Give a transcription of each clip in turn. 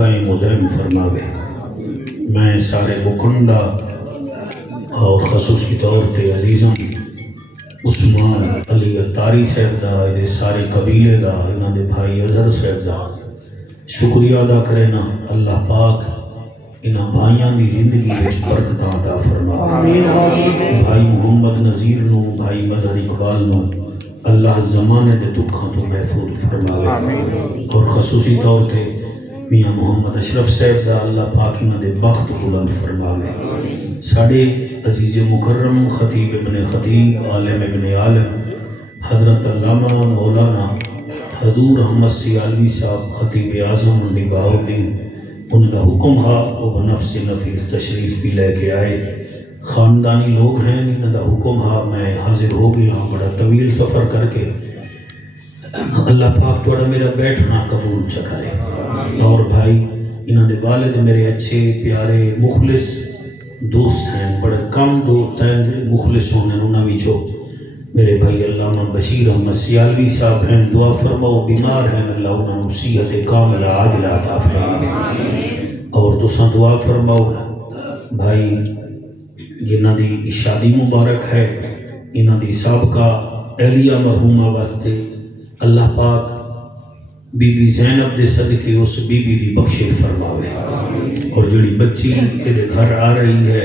قائم و دائم فرماوے۔ میں سارے مکنڈا اور خصوصی طور تے عزیزم عثمان علی اتاری صاحب دا، یہ سارے قبیلے دا، انہاں دے بھائی اظہر صاحب دا شکریہ ادا کرنا۔ اللہ پاک انہاں بھائیاں دی زندگی وچ برکتاں عطا فرماوے۔ بھائی محمد نذیر نو، بھائی مظہر اقبال نو اللہ زمانے دے دکھاں تو محفوظ فرماوے، اور خصوصی طور تے میاں محمد اشرف صاحب دا اللہ پاک انہاں دے بخت بلند فرماوے۔ ساڑے عزیز مکرم خطیب ابن خطیب، عالم ابن عالم، حضرت علامہ مولانا حضور احمد سیالوی صاحب خطیب اعظم منڈی بہاؤالدین، ان کا حکم ہا وہ بنفس نفیس تشریف بھی لے کے آئے۔ خاندانی لوگ ہیں، ان کا حکم ہا میں حاضر ہو گیا ہوں بڑا طویل سفر کر کے۔ اللہ پاک توڑا میرا بیٹھنا قبول چکرے۔ اور بھائی انہوں نے والد میرے اچھے پیارے مخلص دوست ہیں، بڑے کم دوست ہیں مخلص ہونے انہوں نے جو میرے بھائی علامہ بشیر احمد سیالوی صاحب ہیں، دعا فرماؤ، بیمار ہیں، اللہ انہوں نے صحت کاملہ عاجلہ عطا فرمائے۔ اور دوسرا دعا فرماؤ بھائی جنہاں دی شادی مبارک ہے، انہاں دی سابقہ اہلیہ مرحومہ واسطے اللہ پاک بی بی زینب دے صدقے اس بی بی دی بخشش فرماوے۔ اور جڑی بچی تیرے گھر آ رہی ہے،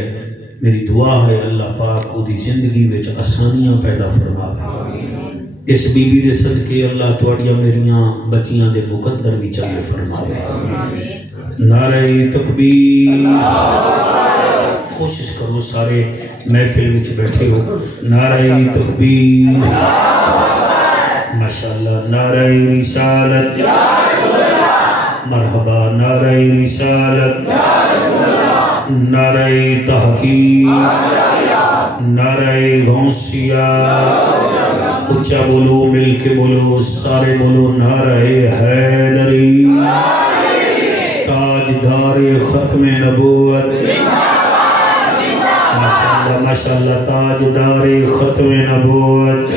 میری دعا ہے اللہ پاک وہ دی زندگی وچ آسانیاں پیدا فرماوے۔ اس بی بی دے صدقے اللہ تواڈیاں میریاں بچیاں دے مقدر بھی چلے فرماوے۔ نعرہ تکبیر، کوشش کرو سارے محفل وچ بیٹھے ہو، نعرہ تکبیر، ماشاءاللہ، نعرہ رسالت، مرحبا، نعرہ رسالت، نعرہ تحقیق، نعرہ غوثیہ، اچھا بولو، مل کے بولو، سارے بولو، نعرہ حیدری، تاجدار ختم نبوت، ماشاءاللہ ماشاءاللہ، تاجدار ختم نبوت،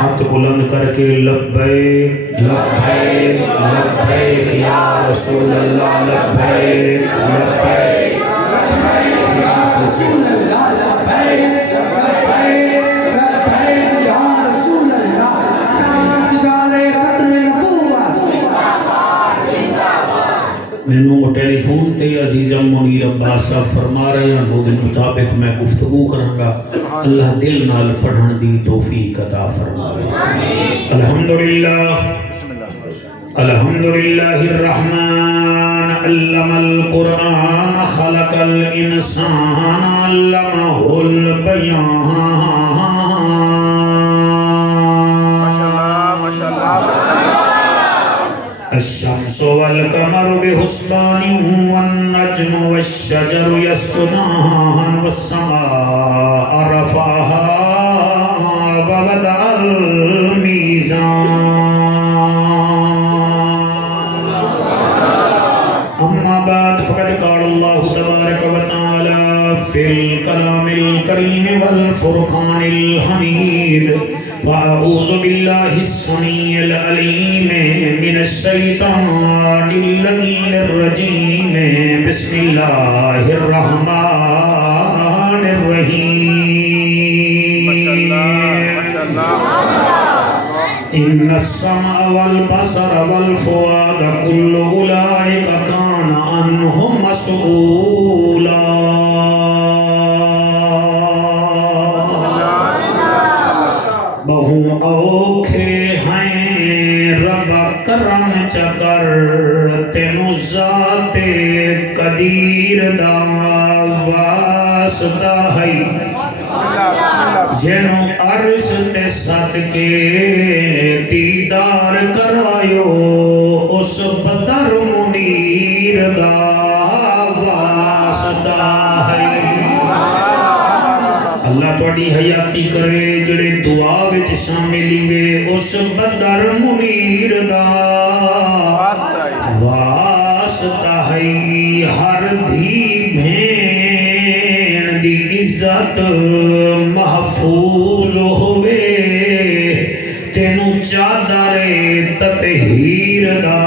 ہاتھ بلند کر کے لبیک لبیک لبیک یا رسول اللہ، لبیک لبیک یا رسول اللہ، لبیک لبیک لبیک یا رسول اللہ، تاجدار ختم نبوت۔ مینوں ٹیلی فون تے عزیزم منیر عباس صاحب فرما رہے ہیں، وہ دے مطابق میں گفتگو کروں گا، اللہ دل نال پڑھن دی توفیق عطا فرماوے۔ الحمدللہ الحمدللہ الرحمن علم القرآن خلق الانسان علمہ البیان۔ الشمس والقمر بحسبان والنجم والشجر يسجدان والسماء رفعها ووضع الميزان۔ أما بعد فقد قال الله تبارك وتعالى في الكلام الكريم والفرقان الحميد، وأعوذ بالله السميع العليم من الشيطان اللعين الرجيم، بسم الله الرحمن الرحيم۔ إن السمع والبصر والفؤاد كل أولئك كان عنه مسؤولا۔ بہو اوکھے ہیں رب کرم چکر، تینو ذات قدیر دا واسطہ ہے، جنو عرش تے صدقے دیدار کرایو، اس بدر منیر دا واسطہ ہے۔ اللہ تواڈی حیاتی کرے، جڑے دعا وچ شامل ہوئے، اس بدر منیر دا واسطہ ہے۔ ہر دھی بھین دی عزت محفوظ ہوئے، تینو چادر تطہیر دا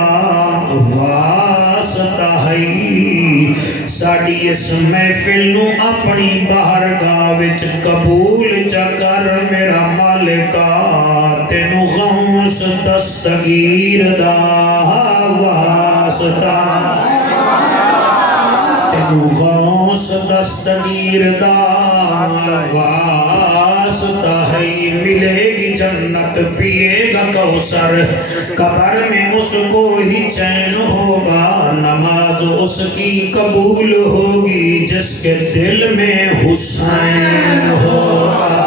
ساڈی اس محفل نو اپنی بارگاہ وچ قبول چا کر میرا مالکا تینو غوث دستگیر دا واسطہ تینو غوث دستگیر دا واسطہ ہے ملے گی جنت پیے گا کوثر قبر میں اس کو ہی چین ہوگا نماز اس کی قبول ہوگی جس کے دل میں حسین ہوگا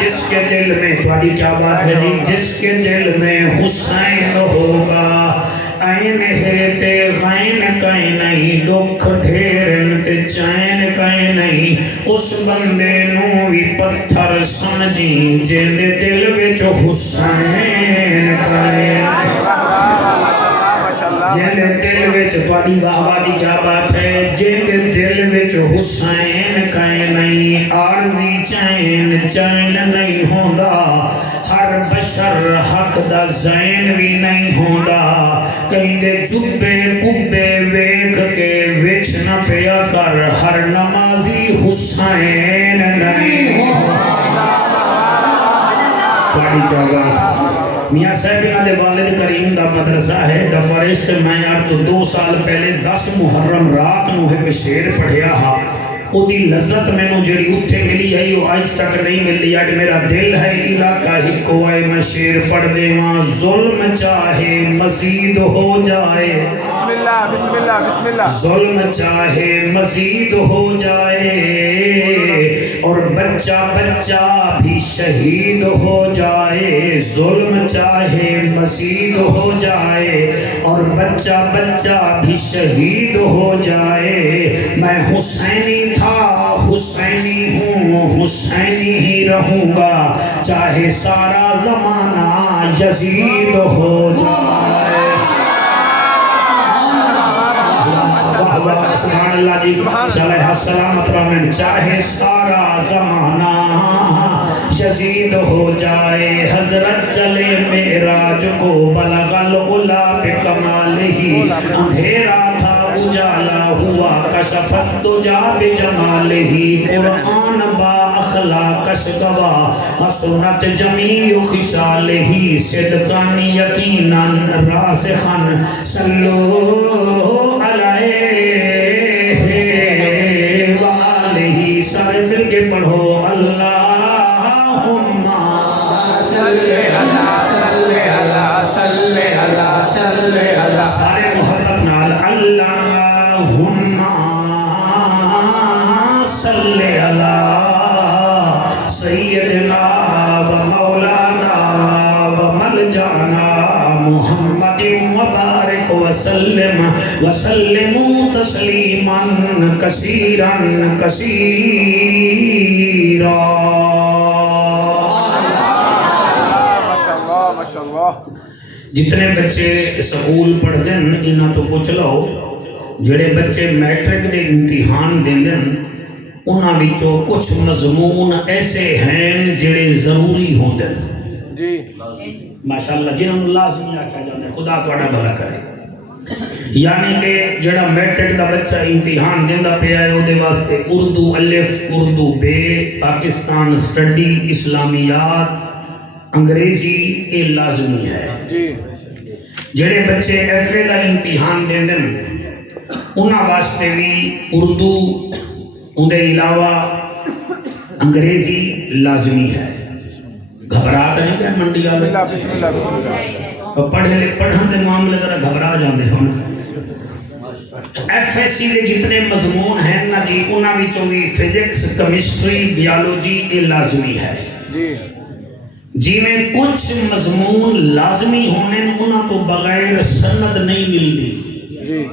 جس کے دل میں تھوڑی کیا بات ہے جی جس کے دل میں حسین ہوگا این ہے تے غین کہیں نہیں دکھ ڈھیرن تے چین کہیں نہیں اس بندے نو بھی پتھر سمجھی جن دے دل وچ حسین کہیں جن دے دل وچ تھوڑی واہ دی کیا بات ہے جن دے دل وچ حسین کہیں نہیں عارضی چین چین نہیں ہوندا ہر بشر حق دا زین بھی نہیں ہوندا کہیں دے جبے کبے ویکھ کے وچ نہ پیا کر ہر نمازی حسین نہیں ہوندا تھوڑی کیا بات میاں صاحب دے والد کریم دا مدرسہ ہے دا فارسٹ میں یار تو 2 سال پہلے 10 محرم رات نو ایک شعر پڑھیا ہا او دی لذت میں نو جڑی اتھے ملی ہے وہ آج تک نہیں ملی ہے میرا دل ہے علاقہ ہی کوئے میں شعر پڑھ دے ماں ظلم چاہے مزید ہو جائے بسم اللہ بسم اللہ بسم اللہ ظلم چاہے مزید ہو جائے اور بچہ بچہ بھی شہید ہو جائے ظلم چاہے مزید ہو جائے اور بچہ بچہ بھی شہید ہو جائے میں حسینی تھا حسینی ہوں حسینی ہی رہوں گا چاہے سارا زمانہ یزید ہو جائے سبحان اللہ جی صلی سلامت رحمن چاہے سارا زمانہ یزید ہو جائے حضرت چلے معراج کو بلغ العلا پہ کمال ہی اندھیرا تھا اجالا ہوا کشفت تجا بجمال ہی قرآن با اخلاق شگوا حسنت جمیع خشال ہی صدقان یقینا راسخن صلو علیہ وآلہ سارے مل کے پڑھو اللہم صلی اللہ سارے محبت نال اللہم صلی اللہ سیدنا و مولانا و ملجانا محمد مبارک وسلم وسلموا تسلیما کثیرا کثیرا جتنے بچے سکول پڑھ دیں انہاں تو پوچھ لو جڑے بچے میٹرک دے امتحان دیں انہاں وچوں کچھ مضمون ایسے ہیں جڑے ضروری ہوندے جی ماشاءاللہ جنہوں لازمی آکھا جاتا ہے خدا تہاڈا بھلا کرے یعنی کہ جڑا میٹرک دا بچہ امتحان دیندا پیا ہے اودے واسطے اردو الف اردو بے پاکستان سٹڈی اسلامیات انگریزی یہ لازمی ہے جی جڑے بچے ایف اے دا امتحان دیندے انہاں واسطے بھی اردو اندے علاوہ انگریزی لازمی ہے گھبراہٹ نہیں کہ منڈی والے بسم اللہ بسم اللہ پڑھن دے معاملے ذرا گھبرا جاندے ہن ایف ایس سی دے جتنے مضمون ہیں نا جی انہاں وچوں بھی فزکس کیمسٹری بیولوجی یہ لازمی ہے جی جی میں کچھ مضمون لازمی ہونے انہاں تو بغیر سند نہیں ملتی جی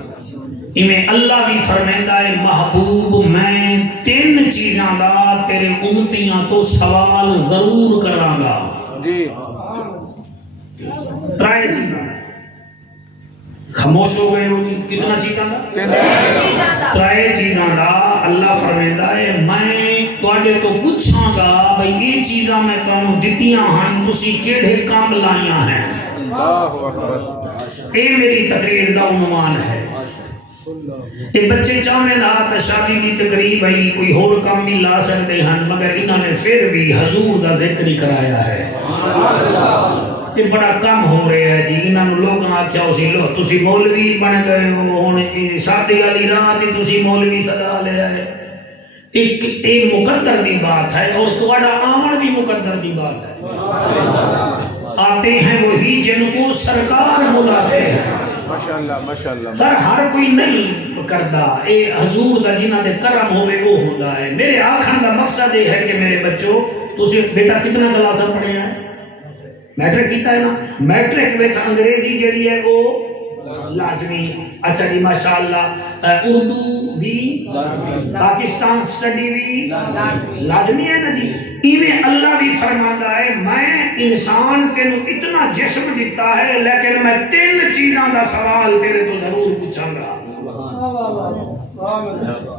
انہیں اللہ بھی فرمیندہ ہے محبوب میں 3 چیزاں دا تیرے امتیاں تو سوال ضرور کراں گا جی ترائے چیزاں خاموش ہو گئے ہو جی کتنا چیزاں دا ترائے چیزاں دا اللہ فرمیندہ ہے میں تواڈے تو پوچھاں گا بھئی یہ چیزاں میں تانوں دتیاں ہن تسی کیڑے کام لائیاں ہیں اللہ اکبر اے میری تقریر دا عنوان ہے یہ بچے چاہنے لا تا شادی دی تقریب آئی کوئی ہور کام بھی لا سکتے ہیں مگر انہوں نے پھر بھی حضور دا ذکر ہی کرایا ہے. یہ بڑا کم ہو رہا ہے جی. انہوں نے لوگ آکھیا اسی لو تسی مولوی بن گئے ہو ہن شادی والی رات ہی تسی مولوی سدا لیا ہے. ایک مقدر دی بات ہے اور تہاڈا آمن بھی مقدر دی بات ہے. آتے ہیں وہی جن کو سرکار بلاتے ہیں. ماشاءاللہ سر ہر کوئی نہیں کردا اے حضور دا جنہاں دے کرم ہوے وہ ہوندا ہے. میرے آکھن دا مقصد یہ ہے کہ میرے بچوں تسی بیٹا کتنا کلاساں پڑھے ہیں؟ میٹرک کیتا ہے نا. میٹرک وچ انگریزی جڑی ہے وہ لازمی. اچھا جی ماشاءاللہ اردو بھی پاکستان سٹڈی بھی لازمی ہے نا جی. ایویں اللہ بھی فرماتا ہے میں انسان تینوں اتنا جسم دیتا ہے لیکن میں 3 چیزاں دا سوال تیرے تو ضرور پوچھاں گا.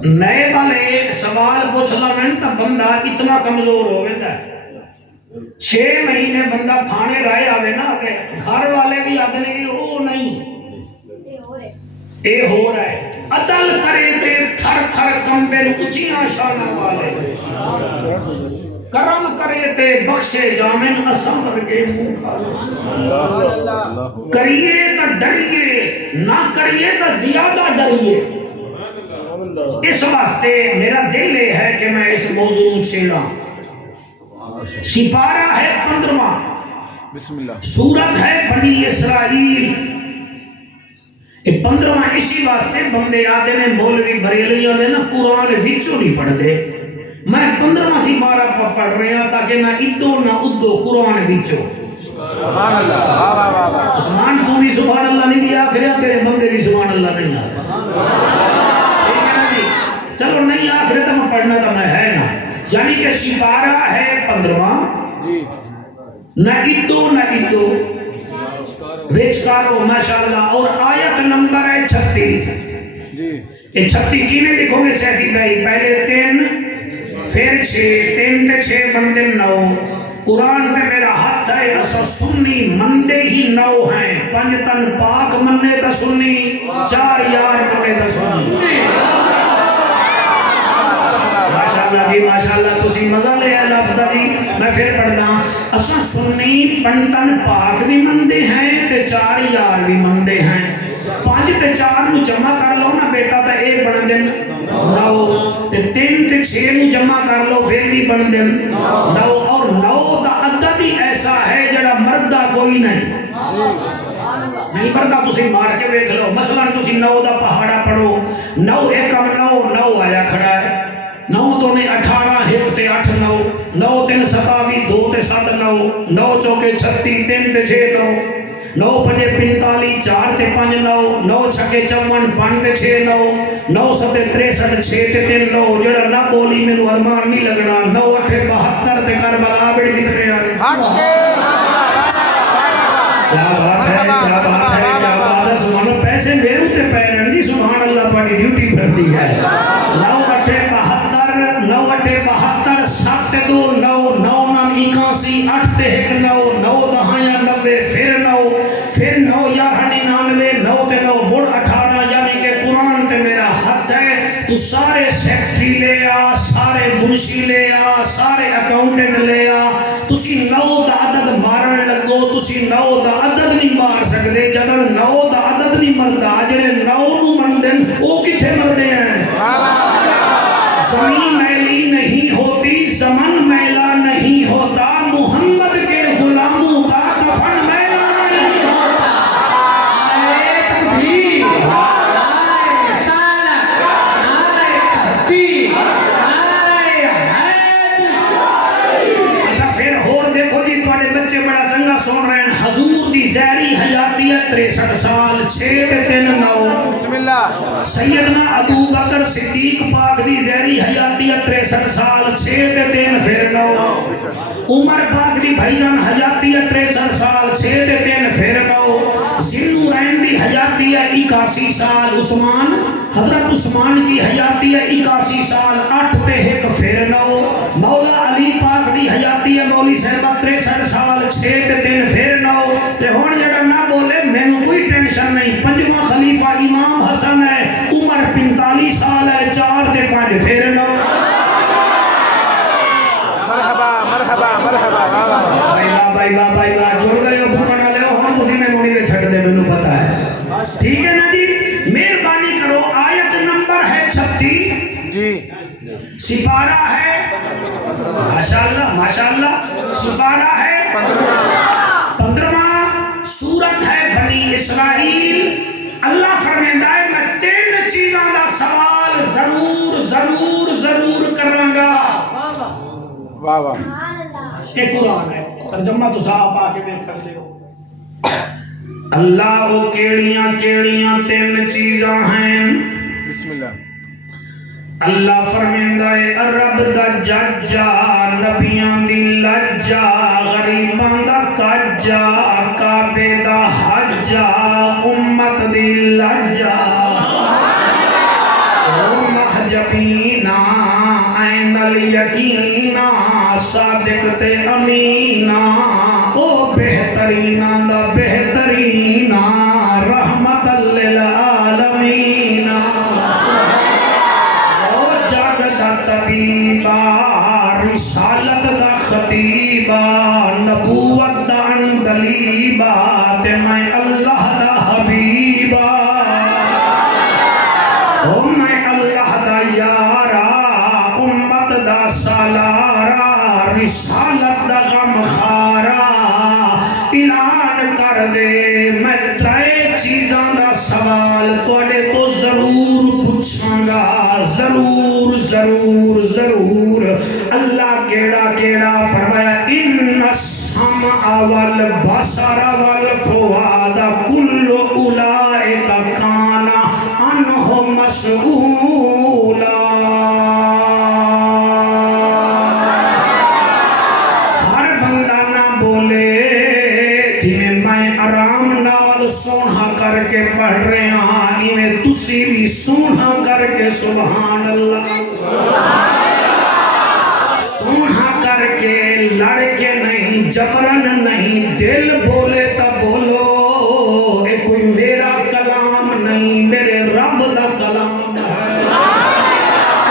نئے والے سوال پوچھ لیں تو بندہ اتنا کمزور ہو گیا ہے. 6 مہینے بندہ تھانے رائے آوے نا کہ گھر والے بھی آدھنے کہ وہ نہیں اے ہو رہا ہے. عدل کرے تے تھر تھر کمبے اچیاں شانہ والے کرم کرے تے بخشے جامن اسم ورگے منہ کھالے. کریے تو ڈریے نہ کریے تو زیادہ ڈریے. اس واسطے میرا دل یہ ہے کہ میں اس موضوع چھیڑا. سپارہ ہے 15واں بسم اللہ سورت ہے بنی اسرائیل. 15واں اسی واسطے بندے آدھے نے مولوی بریلوی آدھے نا قرآن وچوں نہیں پڑھ دے. میں 15واں سپارہ پڑھ رہے ہیں تاکہ نہ ادو نہ ادو قرآن وچوں. سبحان اللہ. عثمان تو بھی سبحان اللہ نہیں بھی آکھ رہا تیرے بندے بھی سبحان اللہ نہیں آکھ رہا. چلو نہیں آکھ رہے تو میں پڑھنا تو میں ہے نا. یعنی کہ سپارہ ہے 15واں نہ ادو نہ ادو وچکارو ماشاءاللہ. اور آیت نمبر ہے 36. یہ 36 کینے لکھو گے سیفی بھائی؟ پہلے 3 پھر 6 3 تے 6 بندے 9. قرآن تے میرا ہاتھ ہے اسا سنی مندے ہی 9 ہیں. 5 تن پاک مننے تا سنی 4 یار مننے تا سنی. ماشاءاللہ جی ماشاءاللہ تسی مزہ لے آئے لفظ جی. میں پھر پڑھنا اساں سنی 5 تن پاک بھی مندے ہیں تے 4 یار بھی مندے ہیں. 5 تے 4 نو جمع کر لو نا بیٹا تے ایک بن دن 9 تے 3 تے 6 نو جمع کر لو پھر بھی بن دن 9. اور 9 دا عدد ہی ایسا ہے جڑا مردہ کوئی نہیں. نہیں مردہ تسی مار کے دیکھ لو. مثلا تسی 9 دا پہاڑا پڑھو 9 ایکم 9 9 آیا کھڑا ہے. 9 تو نے 18 1 تے 8 9 9 3 27 2 تے 7 9 9 چوکے 36 3 تے 6 9 9 5 45 4 تے 5 9 9 6 54 5 تے 6 9 9 7 63 6 تے 3 9. جڑا نہ بولی مینوں ارمان نہیں لگنا. 9 8 72 تے کربلا بڑی دکھنے آ. کیا بات ہے کیا بات ہے کیا بات ہے. سبحان پیسے میرے تے پیرن دی سبحان اللہ تہاڈی ڈیوٹی پڑدی ہے. 9 8 72 9 8 72 7 2 9 9 9 81 8 تے 1 9 9 10 یا 90 پھر 9 پھر 9 یا 99 9 تے 9 مڑ 18. یعنی کہ قرآن تے میرا حد ہے. تو سارے سیکٹری لے آ سارے منشی لے آ سارے اکاؤنٹنٹ لے آ. تسی 9 دا عدد مارن لگو تسی 9 دا عدد نہیں مار سکتے. جدوں 9 دا عدد نہیں مردا جڑے 9 نو مندے او کتھے مردے ہیں؟ زمین میلی نہیں ہوتی زمن میلا نہیں ہوتا. محمد کے غلاموں کا کفن میلا نہیں ہوتا. اچھا پھر اور دیکھو جی تھوڑے بچے بڑا چنگا سن رہے ہیں. حضور دی ظاہری حیاتیت 63 سال 6 تے 3 9. بسم اللہ. سیدنا ابو بکر صدیق پاک دی ظاہری حیاتیت 63 سال 6 تے 3 پھر 9. عمر پاک دی بھائی جان حیاتیت 63 سال 6 تے 3 پھر 9. ذوالنورین دی حیاتیت 81 سال. عثمان حضرت عثمان کی حیاتیت 81 سال 8 تے 1 پھر 9. مولا علی پاک دی حیاتیت مولوی صاحب 63 سال 6 تے 3 پھر 9. تے ہن جڑا نہ بولے مینوں کوئی ٹینشن نہیں. 5واں خلیفہ امام حسن ہے. ٹھیک ہے نا جی؟ مہربانی کرو، آیت نمبر ہے 36 جی، سپارہ ہے ماشاءاللہ ماشاءاللہ، سپارہ ہے 15واں، سورت ہے بنی اسرائیل۔ اللہ فرمائندا ہے میں 3 چیزاں دا سوال ضرور ضرور ضرور کراں گا۔ واہ واہ، یہ قرآن ہے، ترجمہ تو آپ آ کے دیکھ سکتے ہو۔ اللہ وہ کیڑیاں کیڑیاں 3 چیزاں ہیں۔ بسم اللہ۔ اللہ فرمیندا ہے رب دا ججا، نبیاں دی لجا، غریباں دا کجا، کعبے دا حجا، امت دی لجا، او محجبینا عین الیقینا، صادق تے امینا، او بہترینا دا بہترینا، رحمت للعالمین، طبیبا، رسالت دا خطیبا، نبوت دا اندلیبا، تے میں اللہ دا حبیبا، او میں اللہ دا یارا، امت دا سالارا، رسالت دا غمخارا، اعلان کر دے میں 3 چیزاں دا سوال توڑے تو ضرور پوچھاں گا، ضرور ضرور ضرور۔ اللہ کیڑا کیڑا فرمایا ان السمع والبصر والفؤاد کل اولئک کان عنہ مسئولا۔ ہر بندہ نہ بولے جنہیں میں آرام نال سونا کر کے پڑھ رہے ہاں، انہیں تسی بھی سونا کر کے سبحان اللہ سونا کر کے، لڑ کے نہیں، جبرن نہیں، دل بولے تو بولو، اے کوئی میرا کلام نہیں، میرے رب دا کلام ہے۔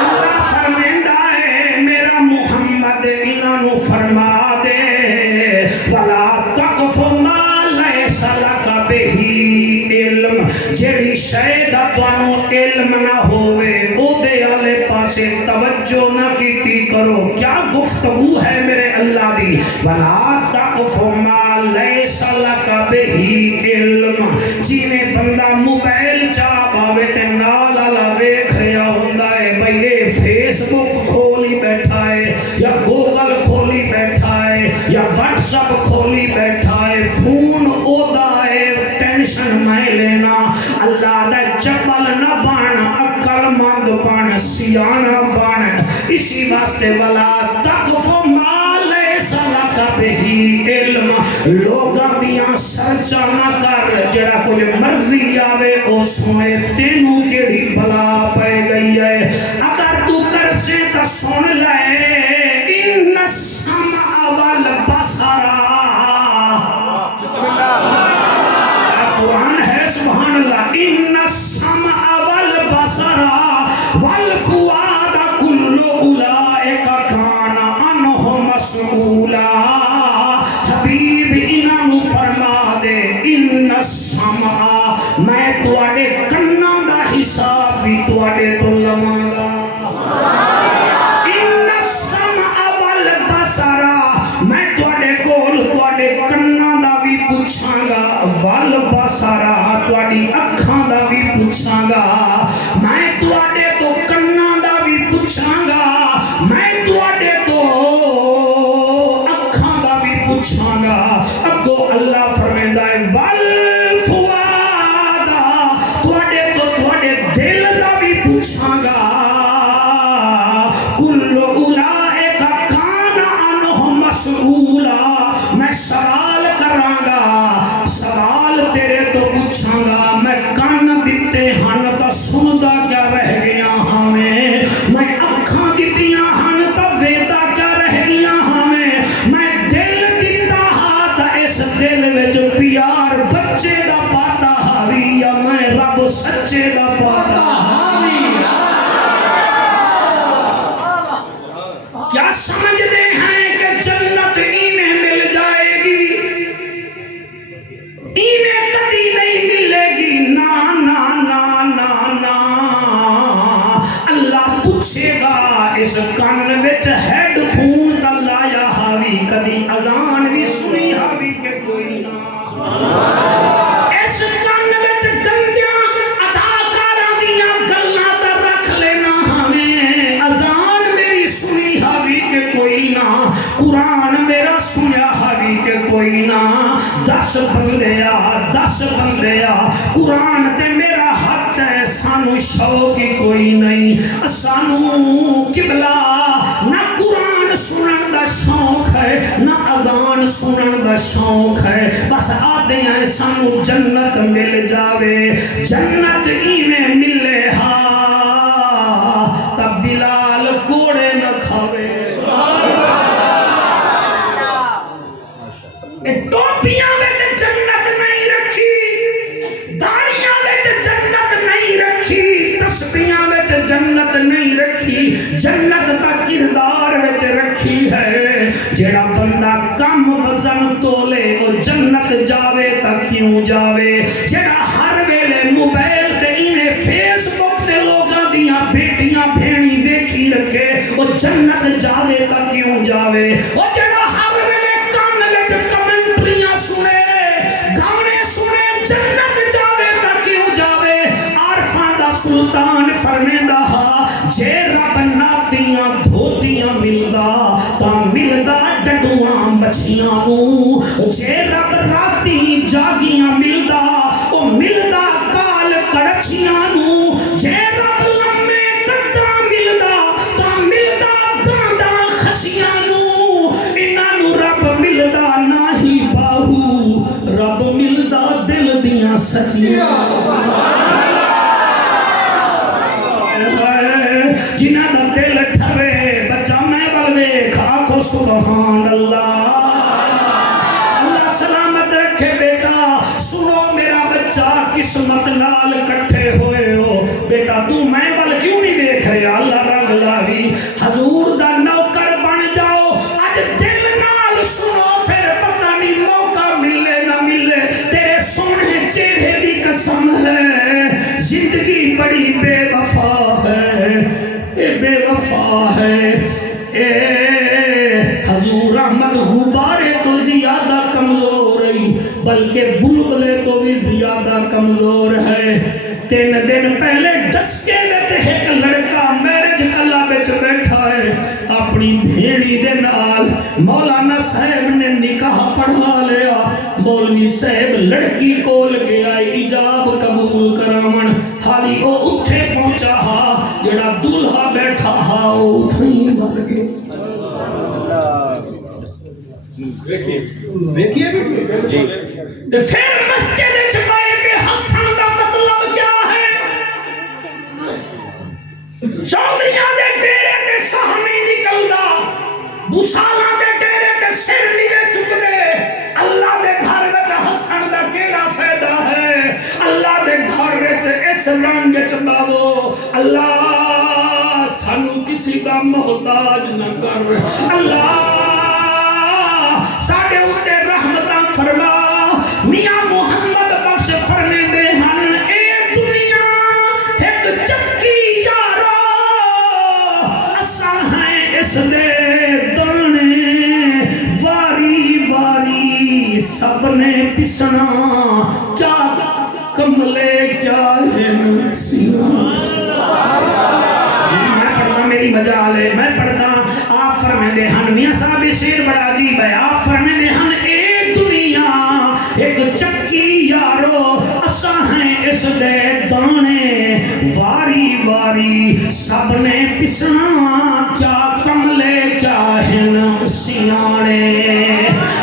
اللہ فرمیندا ہے میرا محمد انہاں نو فرما دے وَلَا تَقْفُ مَا لَيْسَ لَكَ بِهِ علم، جیڑی شے دا تانوں علم نہ ہوئے او دے آلے پاسے توجہ نہ کیتی کرو۔ کیا گفتگو ہے میرے اللہ دی؟ وَلَا تَقْفُ مَا لَيْسَ لَكَ بِهِ علم، جیویں بندہ موبائل چاہ پاوے تے نال والا ویکھ رہا ہوندا ہے بھئی اے فیس بک کھولی بیٹھا ہے یا گوگل کھولی بیٹھا ہے یا واٹس ایپ کھولی بیٹھا ہے، فون اودا ہے، ٹینشن میں لینا۔ اللہ دا چپل نہ بن، عقل مند بن، سیانا بن، اسی واسطے ولا تقف ما لیس لک بہ علم، لوگاں دیاں سرچا نہ کر، جڑا کچھ مرضی آوے او سنے، تینوں کیڑی بلا پے گئی ہے، اگر تو کر سے تا سن لے ان السمع والبصر، بسم اللہ، قرآن ہے سبحان اللہ، ان السمع والبصر والفؤاد کل اولئک کان عنہ مسئولا۔ حبیب انہاں نو فرما دے ان السمع، میں تواڈے کناں دا حساب بھی تواڈے تو لواں گا۔ ان السمع والبصر، میں تواڈے کول تواڈے کناں دا بھی پوچھاں گا، والبصر تواڈی اکھاں دا بھی پوچھاں گا، میں تواڈے تو کناں دا بھی پوچھاں گا، میں تواڈے تو اکھاں دا بھی پوچھاں گا۔ اگو اللہ فرمیندا ہے والفؤاد، تواڈے تو تواڈے دل دا بھی پوچھاں گا، کل اولئک کان عنہ مسئولا، میں سوال کراں گا، سوال تیرے تو پوچھاں گا، میں کان دیتے ہن تو سندا کیا رہ گیا ہمیں، میں اکھاں دتیاں ہن تو ویدا کیا رہ گیا ہمیں، میں دل دیتا ہاں تا اس دل وچ پیار بچے دا پاتا ہاوی، یا میں رب سچے دا پاتا ہاوی۔ کیا سمجھتے ہیں کہ جنت ایویں مل جائے گی؟ ایویں کبھی نہیں ملے گی۔ نا نا نا نا نا اللہ پوچھے گا اس کان وچ ہیڈ فون دا لایا ہاوی کدی اذان بھی سنی ہاوی کہ کوئی نہ اس کان وچ گندیاں اداکاراں دیاں گلاں دا رکھ لینا ہمیں اذان میری سنی ہاوی کہ کوئی نہ قرآن میرا سنیا ہاوی کہ کوئی نہ 10 بندے قرآن تے میرا حق ہے سانو شوق ہی کوئی نہیں سانو قبلہ نہ قرآن سنن دا شوق ہے نہ اذان سنن دا شوق ہے بس آتے ہیں سانو جنت مل جاوے جنت ایویں ملے ہا تب بلال کوڑے نہ کھاوے ٹوپیاں وچ جنت نہیں رکھی داڑیاں وچ جنت نہیں رکھی تسبیحاں وچ جنت نہیں رکھی جنت دا کردار وچ رکھی ہے جڑا بندہ کم وزن تولے او جنت جاوے تا کیوں جاوے جڑا ہر ویلے موبائل تے ایویں فیس بک تے لوگاں دیاں بیٹیاں بھیڑی ویکھی رکھے او جنت جاوے تا کیوں جاوے او جڑا ہر ویلے کان وچ کمنٹریاں سنے گانے سنے جنت جاوے تا کیوں جاوے عارفاں دا سلطان فرمیندا ہا جے رب ناتیاں دھوتیاں ملدا تاں ملدا ڈڈواں مچھیاں نوں جے رب راتی جاگیاں ملدا او ملدا کال کڑچیاں نوں جے رب لمے کٹاں ملدا تاں ملدا گانڈاں خشیاں نوں انہاں نوں رب ملدا نہیں باہو رب ملدا دل دیاں سچیاں جنہاں دا دل ٹھرے بچہ میں بلوے کھاکو سبحان اللہ اللہ سلامت رکھے بیٹا سنو میرا بچہ قسمت نال کٹھے ہوئے ہو بیٹا تو میں بل کیوں نہیں دیکھ رہا اللہ رنگ لاوی حضور دا نوکر بن جاؤ اج دل نال سنو پھر پتہ نہیں موقع ملے نہ ملے تیرے سونے چہرے دی قسم ہے زندگی بڑی بے وفا ہے بے وفا ہے اے حضور احمد غبارے تو زیادہ کمزور ہے بلکہ بلبلے تو بھی زیادہ کمزور ہے 3 دن پہلے ڈسکے وچ ایک لڑکا میرج کلا وچ بیٹھا ہے اپنی بھیڑی دے نال مولانا صاحب نے نکاح پڑھا لیا مولوی صاحب لڑکی کول گیا ایجاب قبول کراون حالی او اتھے پہنچا ہا جڑا دولہا بیٹھا ہا او اتھے ہی مر گیا دیکھیے جی پھر مسجد وچ بیٹھ کے ہسن دا مطلب کیا ہے چودھریاں دے ڈیرے تے سہ نہیں نکلدا بسالاں دے ڈیرے تے سر نہیں چکدے اللہ دے گھر وچ ہسن دا کیڑا فائدہ ہے اللہ دے گھر وچ اس رنگ وچ باو اللہ سانو کسی دا محتاج نہ کر اللہ ساڈے اوتے رحمتاں فرما میاں محمد بخش فرمیندے ہن اے دنیا ایک چکی یارو اساں ہیں اس دے دانے واری واری سب نے پسنا کیا کملے کیا ہے نسیاں میں پڑھنا میری مجال ہے میں پڑھنا آپ فرمیندے ہن میاں صاحب شیر بڑا عجیب ہے آپ فرمیندے ہن اے دنیا ایک چکی یارو اساں ہیں اس دے دانے واری واری سب نے پسنا کیا کملے کیا ہن سیانے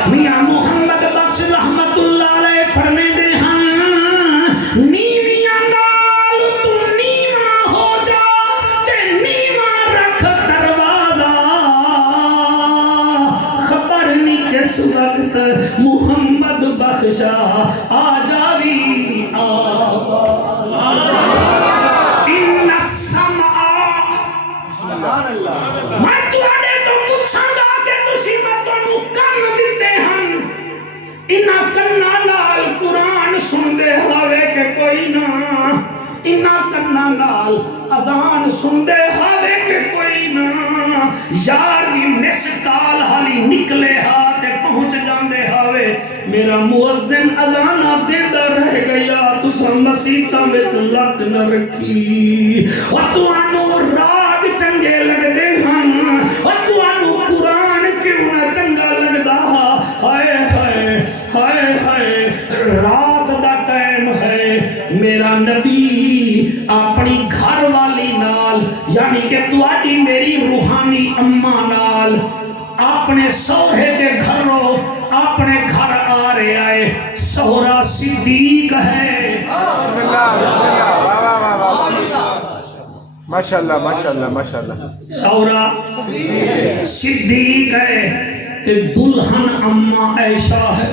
میاں محمد بخش رحمت اللہ علیہ فرمیندے ہن نیویاں نال تو نیواں ہو جا تے نیواں رکھ دروازہ خبر نہیں کس وقت محمد بخشا آ جاوی آواز ان السمع سبحان اللہ انہاں کناں نال اذان سندے ہاوے کہ کوئی نہ یار دی مس کال حالی نکلے ہا تے پہنچ جاندے ہاوے میرا مؤذن اذاناں دیندا رہ گیا تساں مسیتاں وچ لت نہ رکھی اور تانوں راگ چنگے لگدے ہن اور تانوں قرآن کیوں نہ چنگا لگدا ہائے ہائے ہائے ہائے رات دا ٹائم ہے میرا نبی اپنی گھر والی نال یعنی کہ تواڈی میری روحانی اماں نال اپنے سوہے کے گھروں اپنے گھر آ رہے آئے سہرا صدیق ہے بسم اللہ واہ واہ واہ واہ ماشاءاللہ ماشاءاللہ ماشاءاللہ سہرا صدیق ہے تے دلہن اماں عائشہ ہے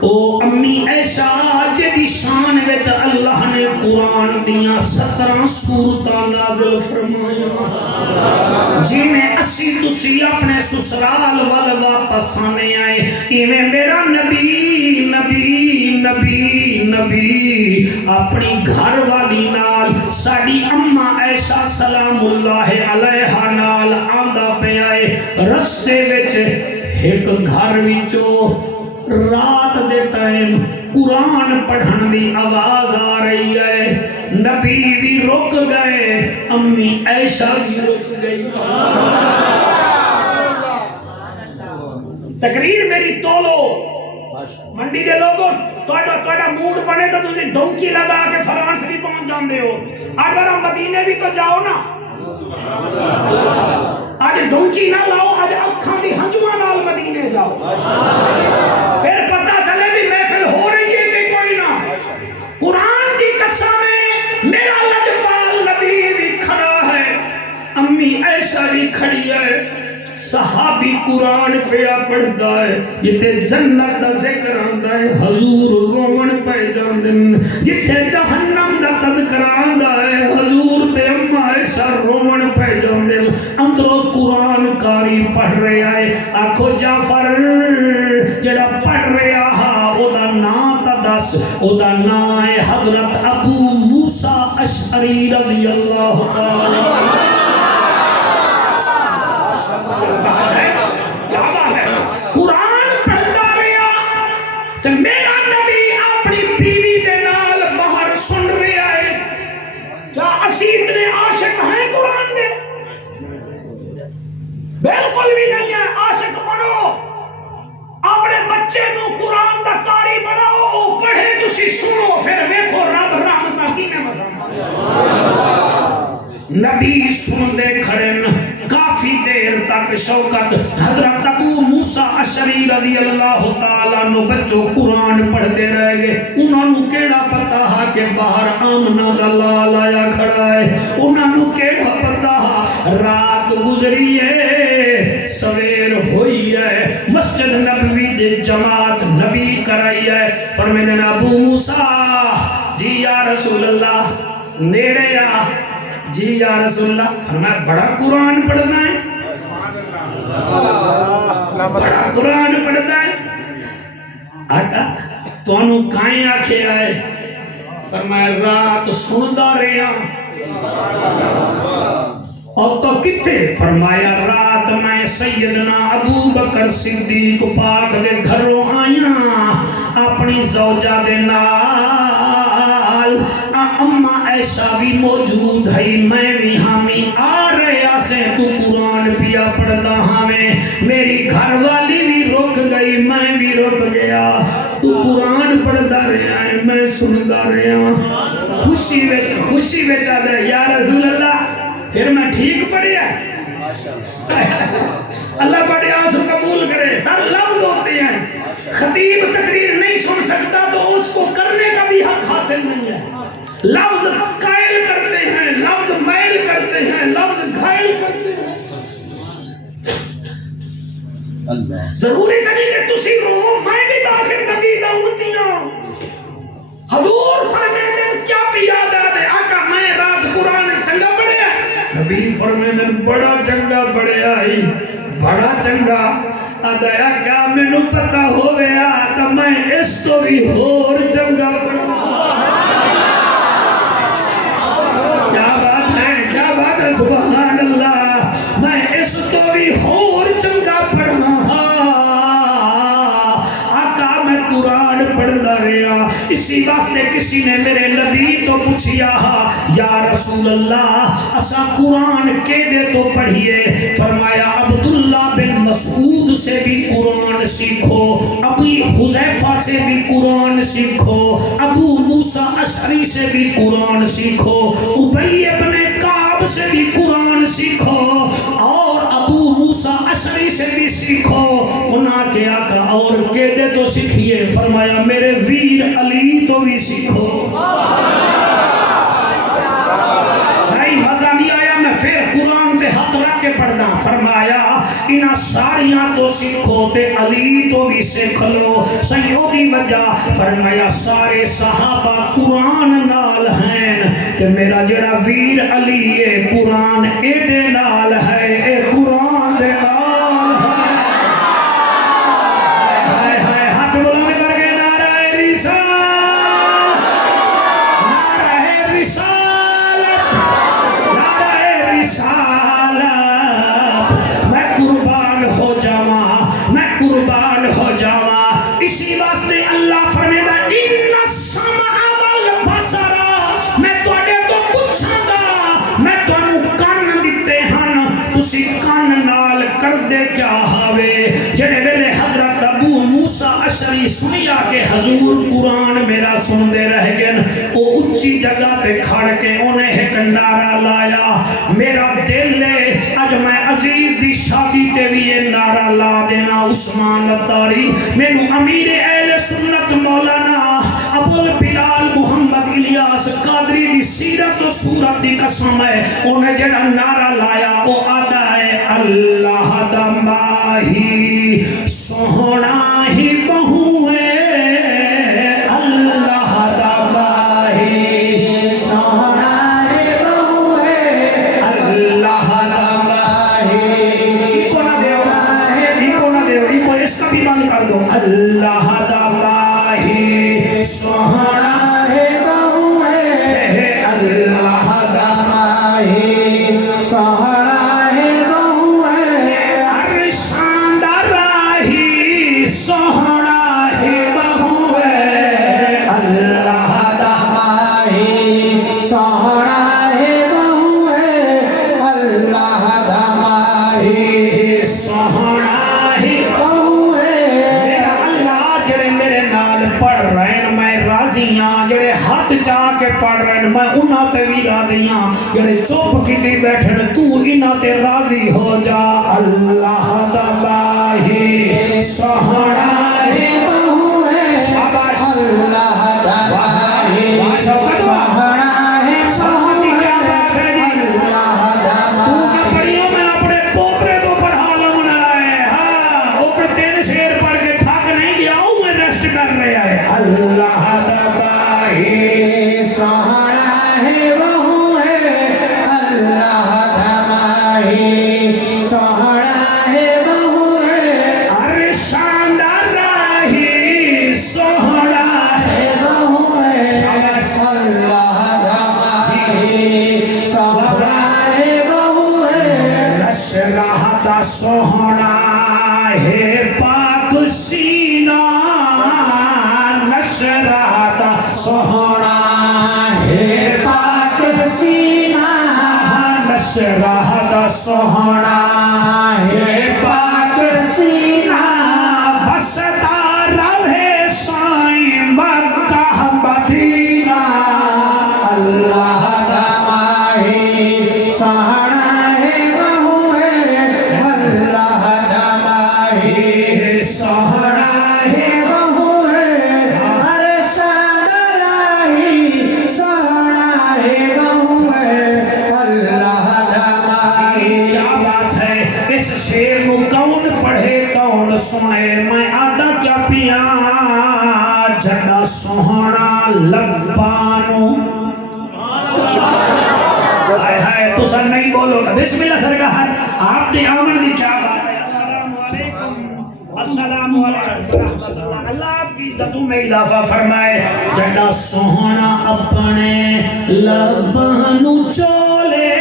او امی عائشہ جدی شان وچ اللہ نے قرآن دیاں 17 سورتاں نازل فرمائیاں جی میں اسی تسی اپنے سسرال وال واپس آنے آئے ایویں میرا نبی نبی نبی نبی اپنی گھر والی نال ساڈی اماں عائشہ سلام اللہ علیہا نال آندا پہ آئے رستے وچ ایک گھر وچوں رات دے ٹائم قرآن پڑھن دی آواز آ رہی ہے نبی بھی رک گئے امی عائشہ بھی رک گئی تقریر میری تولو منڈی دے لوگوں تہاڈا موڈ بنے تو تسی ڈونکی لگا کے فرانس بھی پہنچ جاندے ہو اگر مدینے بھی تو جاؤ نا آج ڈونکی نہ لاؤ آج اکھاں دی ہنجواں نال مدینے جاؤ پھر پتہ چلے بھی محفل ہو رہی ہے کہ کوئی نہ قرآن کی قسم ہے میرا لجپال نبی بھی کھڑا ہے امی عائشہ بھی کھڑی ہے صحابی قرآن پیا پڑھدا ہے جتے جنت دا ذکر آندا ہے حضور روون پہ جاندن جتے جہنم دا تذکر آندا ہے حضور تے اما عائشہ روون پہ جاندن اندروں قرآن کاری پڑھ رہے آئے آکھو جعفر جڑا پڑھ رہا ہا او دا نام تا دس او دا نام ہے حضرت ابو موسیٰ اشعری رضی اللہ تعالی قرآن پڑھتا رہا تو میرا نبی اپنی بیوی دے نال باہر سن رہا ہے کیا اسی اتنے عاشق ہیں قرآن دے بالکل بھی نہیں ہے عاشق بنو اپنے بچے کو قرآن دا قاری بناؤ او پڑھے تسی سنو پھر ویکھو رب رحمت کی میں نبی سن دے کھڑن کافی دیر تک شوکت حضرت ابو موسیٰ اشعری رضی اللہ تعالیٰ نو بچوں قرآن پڑھ دے رہ گئے انہوں نے کیڑا پتا ہا کہ باہر آمنہ دا لال آیا کھڑا ہے انہوں نے کیڑا پتا ہا رات گزری ہے سویر ہوئی ہے مسجد نبوی دے جماعت نبی کرائی ہے فرمیدن ابو موسیٰ جی یا رسول اللہ نیڑے آ جی یا رسول اللہ فرمایا بڑا قرآن پڑھنا ہے بڑا قرآن پڑھنا ہے آقا تو انہوں کائیں آکھے آئے فرمایا رات سندا رہا اور تو کتے فرمایا رات میں سیدنا ابو بکر صدیق پاک دے گھروں آیاں اپنی زوجہ دے نال اما عائشہ بھی موجود ہے میں بھی ہمیں آ رہا سے تو قرآن پیا پڑھتا ہمیں میری گھر والی بھی رک گئی میں بھی رک گیا تو قرآن پڑھتا رہا ہے میں سنتا رہا خوشی بچ آ جائے یا رسول اللہ پھر میں ٹھیک پڑھیا اللہ پڑھے آنسو قبول کرے سر لفظ ہوتے ہیں خطیب تقریر نہیں سن سکتا تو اس کو کرنے کا بھی حق حاصل نہیں ہے لفظ قائل کرتے ہیں لفظ میل کرتے ہیں لفظ گھائل کرتے ہیں ضروری نہیں کہ تسی رو میں بھی داخل نبی دا امتیاں حضور فرمیدن کیا بھی یاد آدھے آقا میں رات قرآن چنگا پڑھے نبی فرمیدن بڑا چنگا پڑھے آئی بڑا چنگا آدھے آقا میں نو پتہ ہوئے آتا میں اس تو بھی ہور چنگا پڑھا اسی واسطے کسی نے میرے نبی تو پوچھیا یا رسول اللہ اسا قرآن کے دے تو پڑھیے، فرمایا عبداللہ بن مسعود سے بھی قرآن سیکھو، ابی حذیفہ سے بھی قرآن سیکھو، ابو موسیٰ اشعری سے بھی قرآن سیکھو، ابی ابن کعب سے بھی قرآن سیکھو، اور ابو موسیٰ اشعری سے بھی سیکھو۔ انہاں کے آقا اور کہتے تو سیکھیے، فرمایا میرے ویر علی تو بھی سیکھو۔ بھائی مزہ نہیں آیا؟ میں پھر قرآن تے ہاتھ رکھ کے پڑھنا، فرمایا انہاں ساریاں تو سیکھو تے علی تو بھی سیکھ لو۔ سیوں دی وجہ فرمایا سارے صحابہ قرآن نال ہیں تے میرا جڑا ویر علی ہے قرآن اے دے نال ہے، اے قرآن دے نال ہے۔ ہائے ہائے ہاتھ بلند کر کے نعرہ رسالت، نعرہ رسالت، نعرہ رسالت۔ میں قربان ہو جاواں، میں قربان ہو جاواں۔ اسی واسطے اللہ فرمائے ان السمع والبصر، میں تواڈے تو پوچھاں گا، میں تانوں کان دتے ہن، تسی کان نال کردے کیا ہوے؟ جڑے ویلے حضرت ابو موسیٰ اشعری سنیا کہ حضور قرآن میرا سندے رہ گئے، او اچھی جگہ تے کھڑ کے انہیں ایک نعرہ لایا، میرا دل ہے اج میں عزیز دی شادی تے بھی یہ نعرہ لا دینا، عثمان عطاری مینوں امیر اہل سنت مولانا ابو البلال محمد الیاس قادری دی سیرت و صورت دی قسم ہے، انہیں جڑا نعرہ لایا وہ آدھا ہے اللہ دا ماہی سوہنا ہی بہو ہے، اللہ دا ماہی سوہنا ہی بہو ہے، اللہ دا ماہی۔ ایکو نہ دیو، ایکو نہ دیو، ایکو اس کا بھی بند کر دو۔ اللہ دا ماہی سوہنا ہے بہو ہے، اللہ دا ماہی سوہنا ہے بہو ہے، عرشاں دا راہی سوہنا ہے بہو ہے، اللہ دا ماہی سوہنا ہے بہو ہے، اللہ دا ماہی سوہنا ہے بہو ہے۔ میرا اللہ جڑے میرے نال پڑھ رہے ہیں میں راضی ہاں، جڑے ہاتھ چاہ کے پڑھ رہے ہیں میں انہاں تے بھی راضی ہاں، جڑے چپ کیتے بیٹھے تو انہاں تے راضی ہو جا۔ اللہ دا ماہی سوہنا ہے بہو ہے، شاباش، اللہ دا ماہی سوہنا ہے بہو ہے، اللہ دا ماہی۔ تو پڑھیوں میں اپنے پوترے کو پڑھا لونا ہے، ہاں وہ کہ 3 شعر پڑھ کے تھک نہیں گیا ہوں میں ریسٹ کر رہا ہے۔ اللہ دا ماہی سوہنا ہے بہو ہے، اللہ دا ماہی سوہنا ہے بہو ہے، عرشاں دا راہی سوہنا ہے بہو ہے، اللہ دا ماہی سوہنا ہے بہو ہے، نشرہ دا سوہنا ہے پاک سینہ، نشرہ دا سوہنا ہے پاک سینہ، نشرہ دا سوہنا ہے پاک سینہ، وسطا رہے سائیں مکہ مدینہ، اللہ دا ماہی سوہنا ہے بہو ہے، اللہ دا ماہی سوہنا ہے بہو ہے، عرشاں دا راہی سوہنا ہے بہو ہے، اللہ دا ماہی۔ کیا بات ہے، اس شعر کو کون پڑھے کون سنے، میں آدھا کیا پیاں جڑا سوہنا لبانو۔ ہائے ہائے تو سر نہیں بولو گا، بسم اللہ سرکار آپ دی آمن دی کیا بات ہے۔ السلام علیکم، السلام علیکم، اللہ آپ کی عزتوں میں اضافہ فرمائے۔ جڑا سوہنا اپنے لبانو چولے،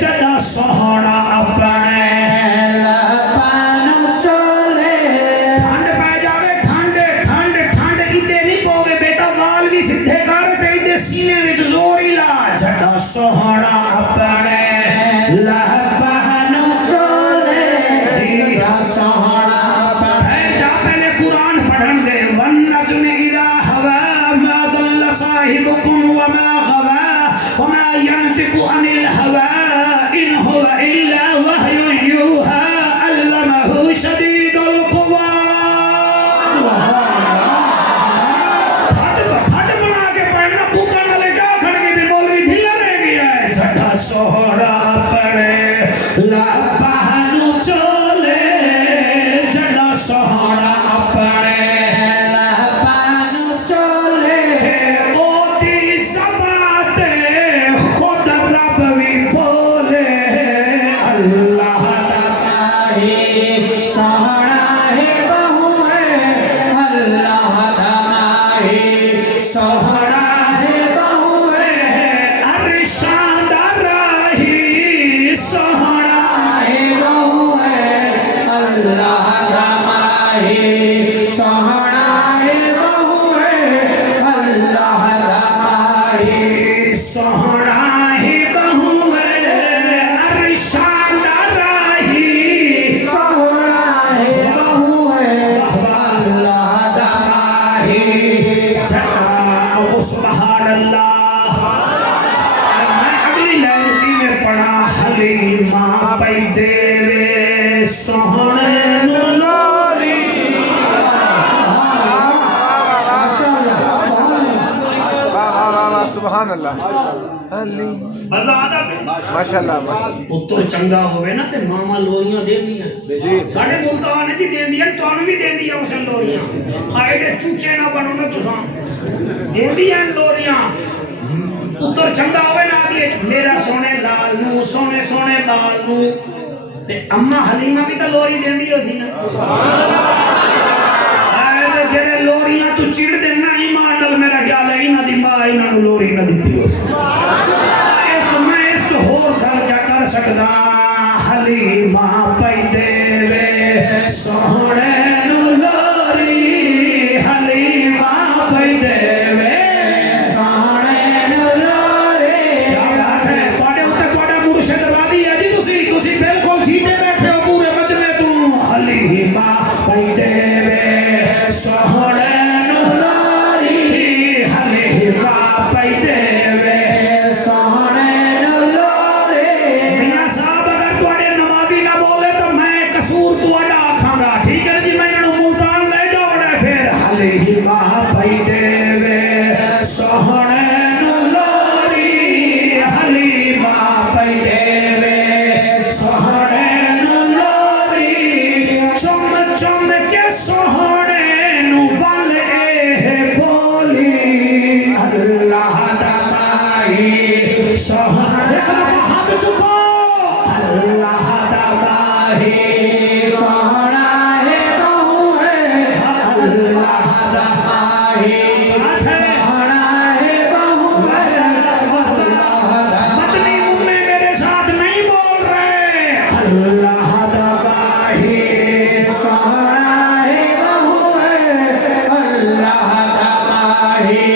جڑا سوہنا اپنے لبانو چولے، ٹھنڈ پہ جاوے ٹھنڈ ٹھنڈ ٹھنڈ ادھے نہیں سوہنا اپنے لہبہنو چولے جڑا سوہنا اپنے جا پہلے قرآن پڑھن دے والنجم اذا ہوا ما ضل صاحبكم وما غوا وما ينطق عن الهوى ان هو الا وحي يوحى علمه شديد القوى سوہڑا پڑے لبہنو چولے جڑا سوہڑا پڑے لبہنو چولے او دی زبان خود رب بھی بولے اللہ تمہاری سوہڑا ہے بہو ہے اللہ تمہاری سوہڑا ہے بہو ہے ارشاد سوہنا ہے بہو ہے اللہ تمہاری سوہنا ہے بہو ہے اللہ تمہاری سوہنا ہے بہو ہے ارشاد راہی سوہنا ہے بہو ہے اللہ تمہاری سبحان اللہ پڑا حلیمہ پئی دیوے سوہنے نو لوری سبحان اللہ ماشاءاللہ پتر چنگا ہوئے نا تے ماما لوریاں دے دیا ساڑھے ملتان جی دے دیا توانو بھی دے دیا اسے لوریاں آئے دے چوچے نہ بنو نا تساں دے دیا لوریاں پتر چنگا ہوئے نا آگے میرا سونے لال نو سونے سونے لال نو تے اممہ حلیمہ بھی تا لوری دیں دی ہو سی نا آئے دے جنہیں لوریاں تو چڑ دینا ہی مانڈل میرا خیال ہے انہ دی ماں انہ نو لوری نہ دیتی ہو سی میں اس کو ہور کھل کیا کر سکتا حلیمہ پئی دے وے سونے نو لوری حلیمہ پئی دے وے پئی دیوے سوہنے نو لوری حلیمہ پئی دیوے سوہنے نو لوری میاں صاحب اگر تواڈے نمازی نہ بولے تو میں قصور تواڈا آکھاں گا ٹھیک ہے جی میں انہوں ملتان لے جاؤنا پھر حلیمہ پئی دیوے سوہنے نو لوری حلیمہ پئی دیوے سوہنے نو لوری چم چم کے سوہنے نو والے بولی اللہ تمہاری سوہنے ہاتھ چکو اللہ تمہاری سوہنا ہے بہو ہے اللہ تمہاری سوہنا ہے بہو ہے مدنی منے میرے ساتھ نہیں بول رہے اللہ تمہاری سوہنا ہے بہو ہے اللہ تمہاری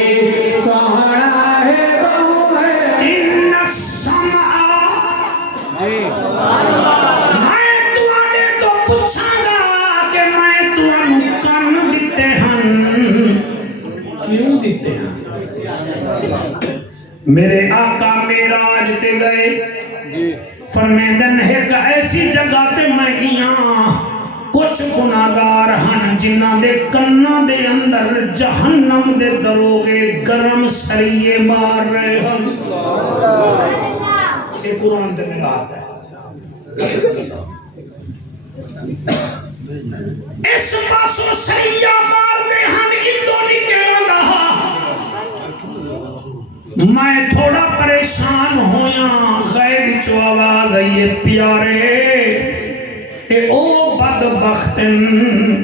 سوہنا ہے بہو ہے ان السمع میں تواڈے تو پوچھاں گا کہ میں تانوں کن دتے ہن کیوں دتے ہن میرے آقا معراج تے گئے فرمیندن ایک ایسی جگہ تے میں گیا کچھ گناہگار ہن جنہاں دے کناں دے اندر جہنم دے دروغے گرم سریے مار رہے ہن یہ قرآن تے میرا آتا ہے اس پاسوں سریہ مار دے ہن ادھو نکل رہا میں تھوڑا پریشان ہویا غیب چو آواز آئیے پیارے تے او بدبختن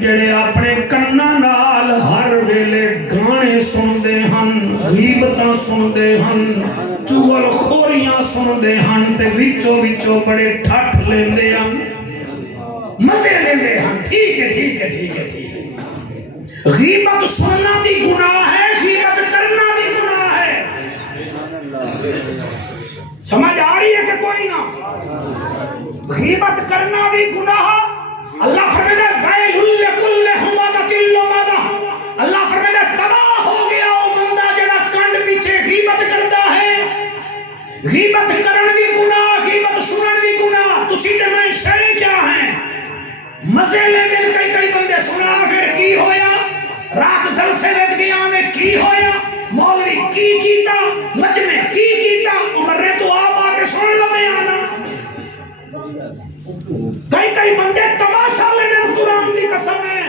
جڑے اپنے کنہ نال ہر ویلے گانے سن دے ہن غیبتاں سن دے ہن چغل خوریاں سن دے ہن تے وچو وچو بڑے ٹھٹ لیندے ہن مزے لیندے ہن ٹھیک ہے ٹھیک ہے ٹھیک ہے ٹھیک ہے غیبت سننا بھی گناہ ہے غیبت کرنا بھی گناہ ہے غیبت کرن بھی گناہ، غیبت سنن بھی گناہ، تسی تے میں شے کیا ہیں؟ مزے لے دن کئی بندے سنا پھر کی ہویا، رات جلسے وچ گیا میں کی ہویا، مولوی کی کیتا، مجمع کی کیتا، عمر نے تو آپ آ کے سن لو میں آنا۔ کئی بندے تماشا لینے قرآن دی قسم ہے،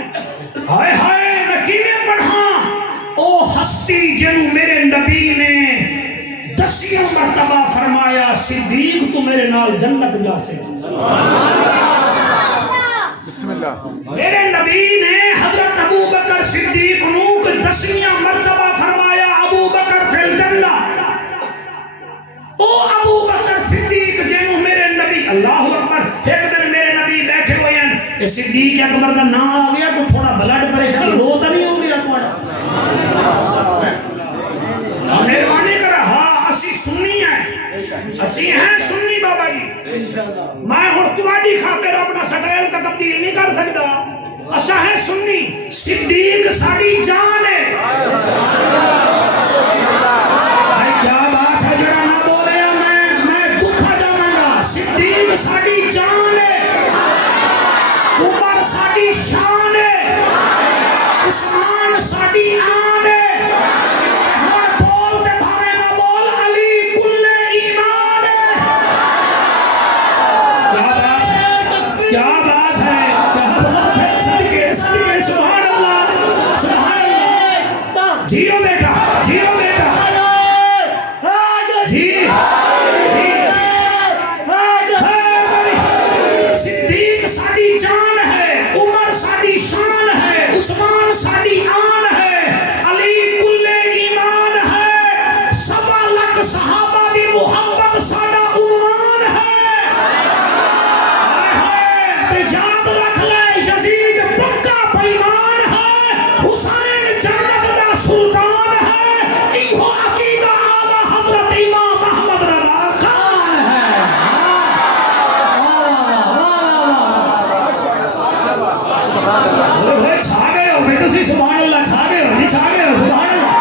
ہائے ہائے میں کیویں پڑھاں او ہستی جنوں میرے نبی نے 10 مرتبہ فرمایا صدیق تو میرے نال جنت جا سے۔ بسم اللہ۔ میرے نبی نے حضرت ابو بکر صدیق نو 10 مرتبہ فرمایا ابو بکر فی الجنہ، او ابو بکر صدیق جنوں میرے نبی، اللہ اکبر، ایک دن میرے نبی بیٹھے ہوئے ہیں، یہ صدیق اکبر کا نام آ گیا تو تھوڑا بلڈ پریشر لو تو نہیں ہو گیا تھوڑا؟ مہربانی کرا، ہاں اسی سنی ہیں، اسی ہیں سنی بابا جی، میں ہوں تواڈی خاطر اپنا سٹائل کا تبدیل نہیں کر سکتا، اچھا ہے سنی، صدیق ساڈی جان ہے۔ کیا بات ہے جڑا نہ بولے میں دکھا جاواں گا، صدیق ساڈی جان ہے، عمر ساڈی شان ہے، عثمان ساڈی آن ہے، ہر بول تے بھاوے نہ بول علی کل ایمان ہے۔ کیا بات ہے، کیا بات ہے، کیا بات ہے، صدقے صدقے، سبحان اللہ سبحان اللہ، جیو بیٹا جیو بیٹا، جی صدیق ساڈی جان ہے، عمر ساڈی شان ہے، عثمان ساڈی آن ہے، علی کل ایمان ہے، 1.25 لاکھ صحابہ دی محبت ساڈا عنوان ہے۔ تے یاد رکھ لے یزید پکا بےمان ہے، حسین جنت دا سلطان ہے، ایہو عقیدہ اعلی حضرت امام احمد رضا خان ہے۔ ہوئے چھا گئے ہو بھائی تسی، سبحان اللہ، چھا گئے ہو نہیں، چھا گئے ہو، سبحان اللہ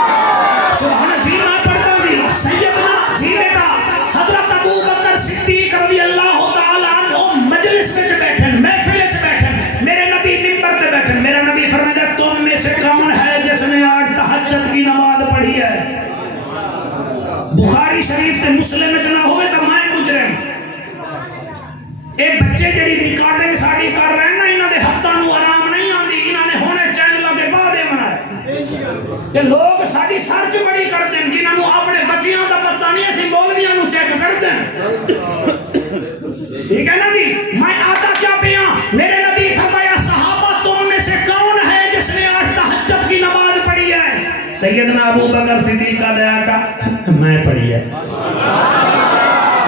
سبحان جی، میں پڑھتا بھی سیدنا جی بیٹا حضرت ابو بکر صدیق رضی اللہ تعالی عنہ مجلس میں بیٹھے، محفل میں بیٹھے، میرے نبی منبر پہ بیٹھے، میرا نبی فرمایا تم میں سے کون ہے جس نے آج تہجد کی نماز پڑھی ہے؟ بخاری شریف سے مسلم میں نہ ہوئے تو میں مجرم۔ اے بچے جڑی ریکارڈنگ ساڈی کر رہے ہیں نا، انہاں دے ہتھاں نوں آرام نہیں آندی، انہاں نے ہونے چینلاں دے بعد بنائے تے لوگ ساڈی سرچ بڑی کردے ہیں، جنہاں نوں اپنے بچیاں دا پتہ نہیں، اسی مولویاں نوں چیک کردے ہیں، ٹھیک ہے نا جی۔ میں آتا کیا پیا، میرے نبی فرمایا صحابہ تم میں سے کون ہے جس نے آج تہجد کی نماز پڑھی ہے؟ سیدنا ابو بکر صدیق کا دیا کا میں پڑھی ہے۔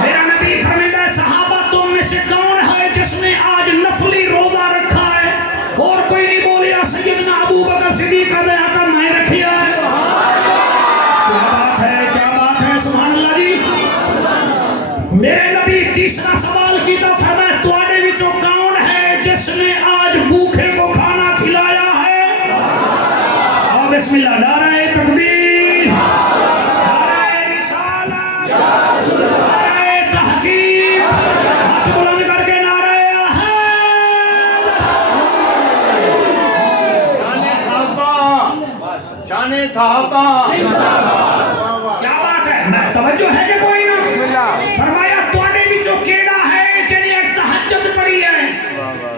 میرا نبی فرمایا صحابہ تم میں سے کون ہے جس نے آج نفلی روزہ رکھا ہے؟ اور کوئی نہیں بولیا، سیدنا ابو بکر صدیق کا دیا کا میں رکھیا ہے۔ کیا بات ہے، کیا بات ہے، سبحان اللہ جی۔ میرے نبی تیسرا سوال کیتا، فرمایا تواڈے وچوں کون ہے جس نے آج بھوکے کو کھانا کھلایا ہے؟ اور بسم اللہ، نعرہ تکبیر، نعرہ رسالت، نعرہ تحقیق، ہاتھ بلند کر کے نعرہ احد۔ شان صحابہ، کیا بات ہے، میں توجہ ہے کہ کوئی نہ؟ بسم اللہ۔ فرمایا تواڈے وچوں کیڑا ہے جنے تہجد پڑھی ہے؟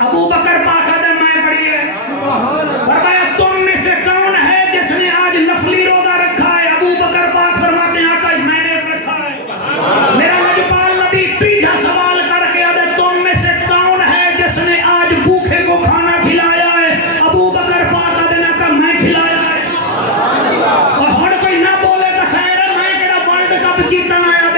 ابو بکر پاک نے میں پڑھی ہے۔ فرمایا تم میں سے کون ہے جس نے آج نفلی روزہ رکھا ہے؟ ابو بکر پاک فرماتے ہیں آقا میں نے رکھا ہے۔ میرا لجپال نبی تیجا سوال کر کے آدھے تم میں سے کون ہے جس نے آج بھوکے کو کھانا کھلایا ہے؟ ابو بکر پاک آدھے نے کہا میں کھلایا ہے۔ اور ہن کوئی نہ بولے تو خیر ہے، میں کہڑا ورلڈ کپ جیتن آیا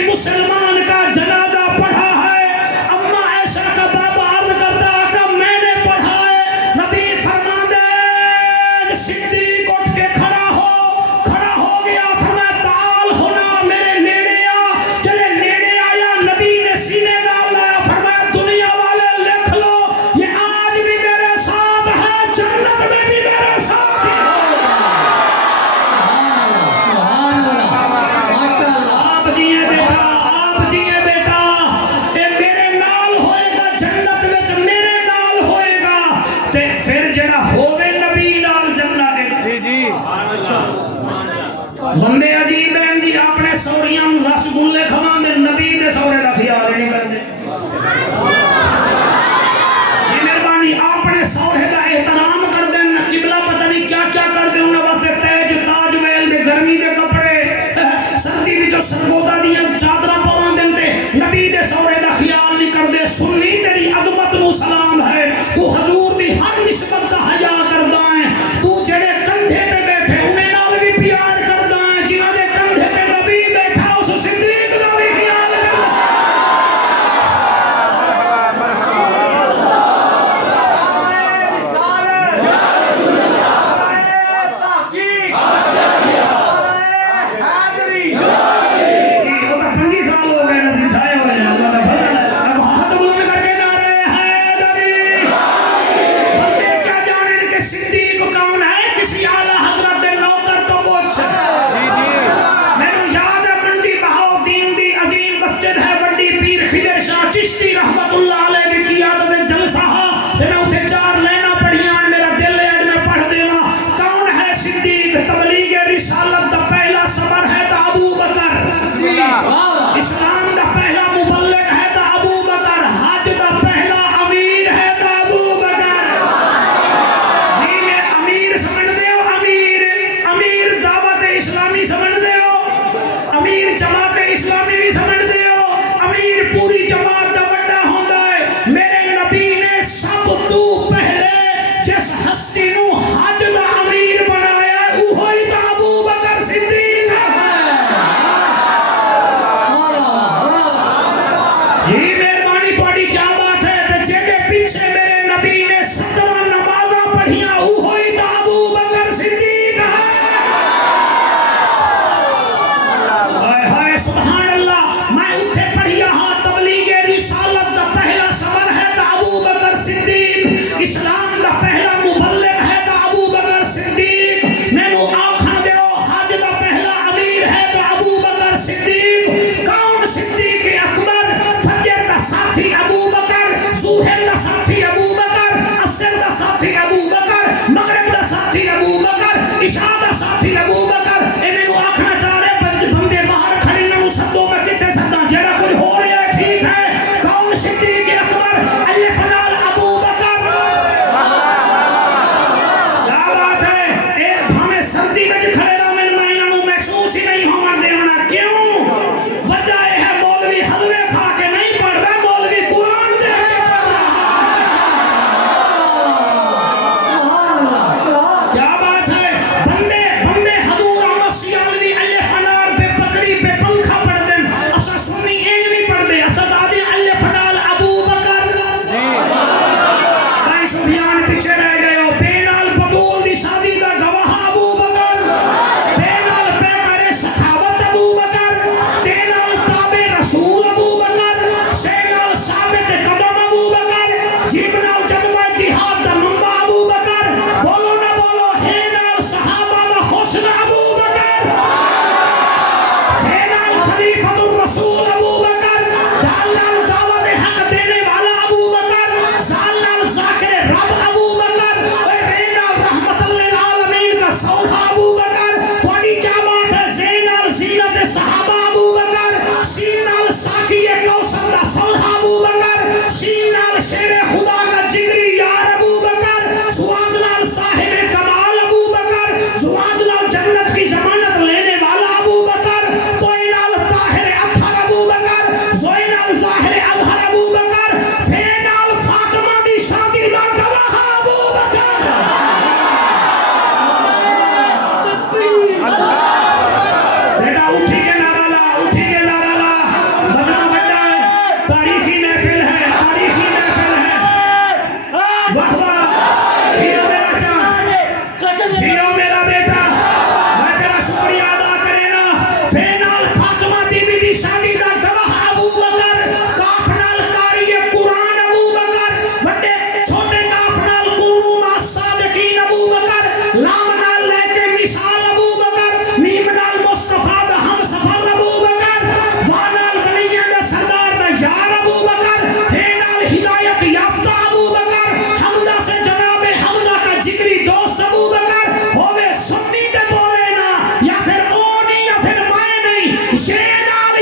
کسی مسلمان کا جنازہ پڑھا ہے؟ اما عائشہ کا بابا عرض کرتا کہ میں نے پڑھا ہے۔ نبی فرماندے صدیق اٹھ کے کھڑا ہو گیا، فرمایا تعال ہونا، میرے نیڑے آ۔ چلے نیڑے آیا، نبی نے سینے ڈال لایا، فرمایا دنیا والے لکھ لو یہ آج بھی میرے ساتھ ہے، جنت میں بھی میرے ساتھ ہی ہوگا۔ آپ جیے بیٹا، آپ جیے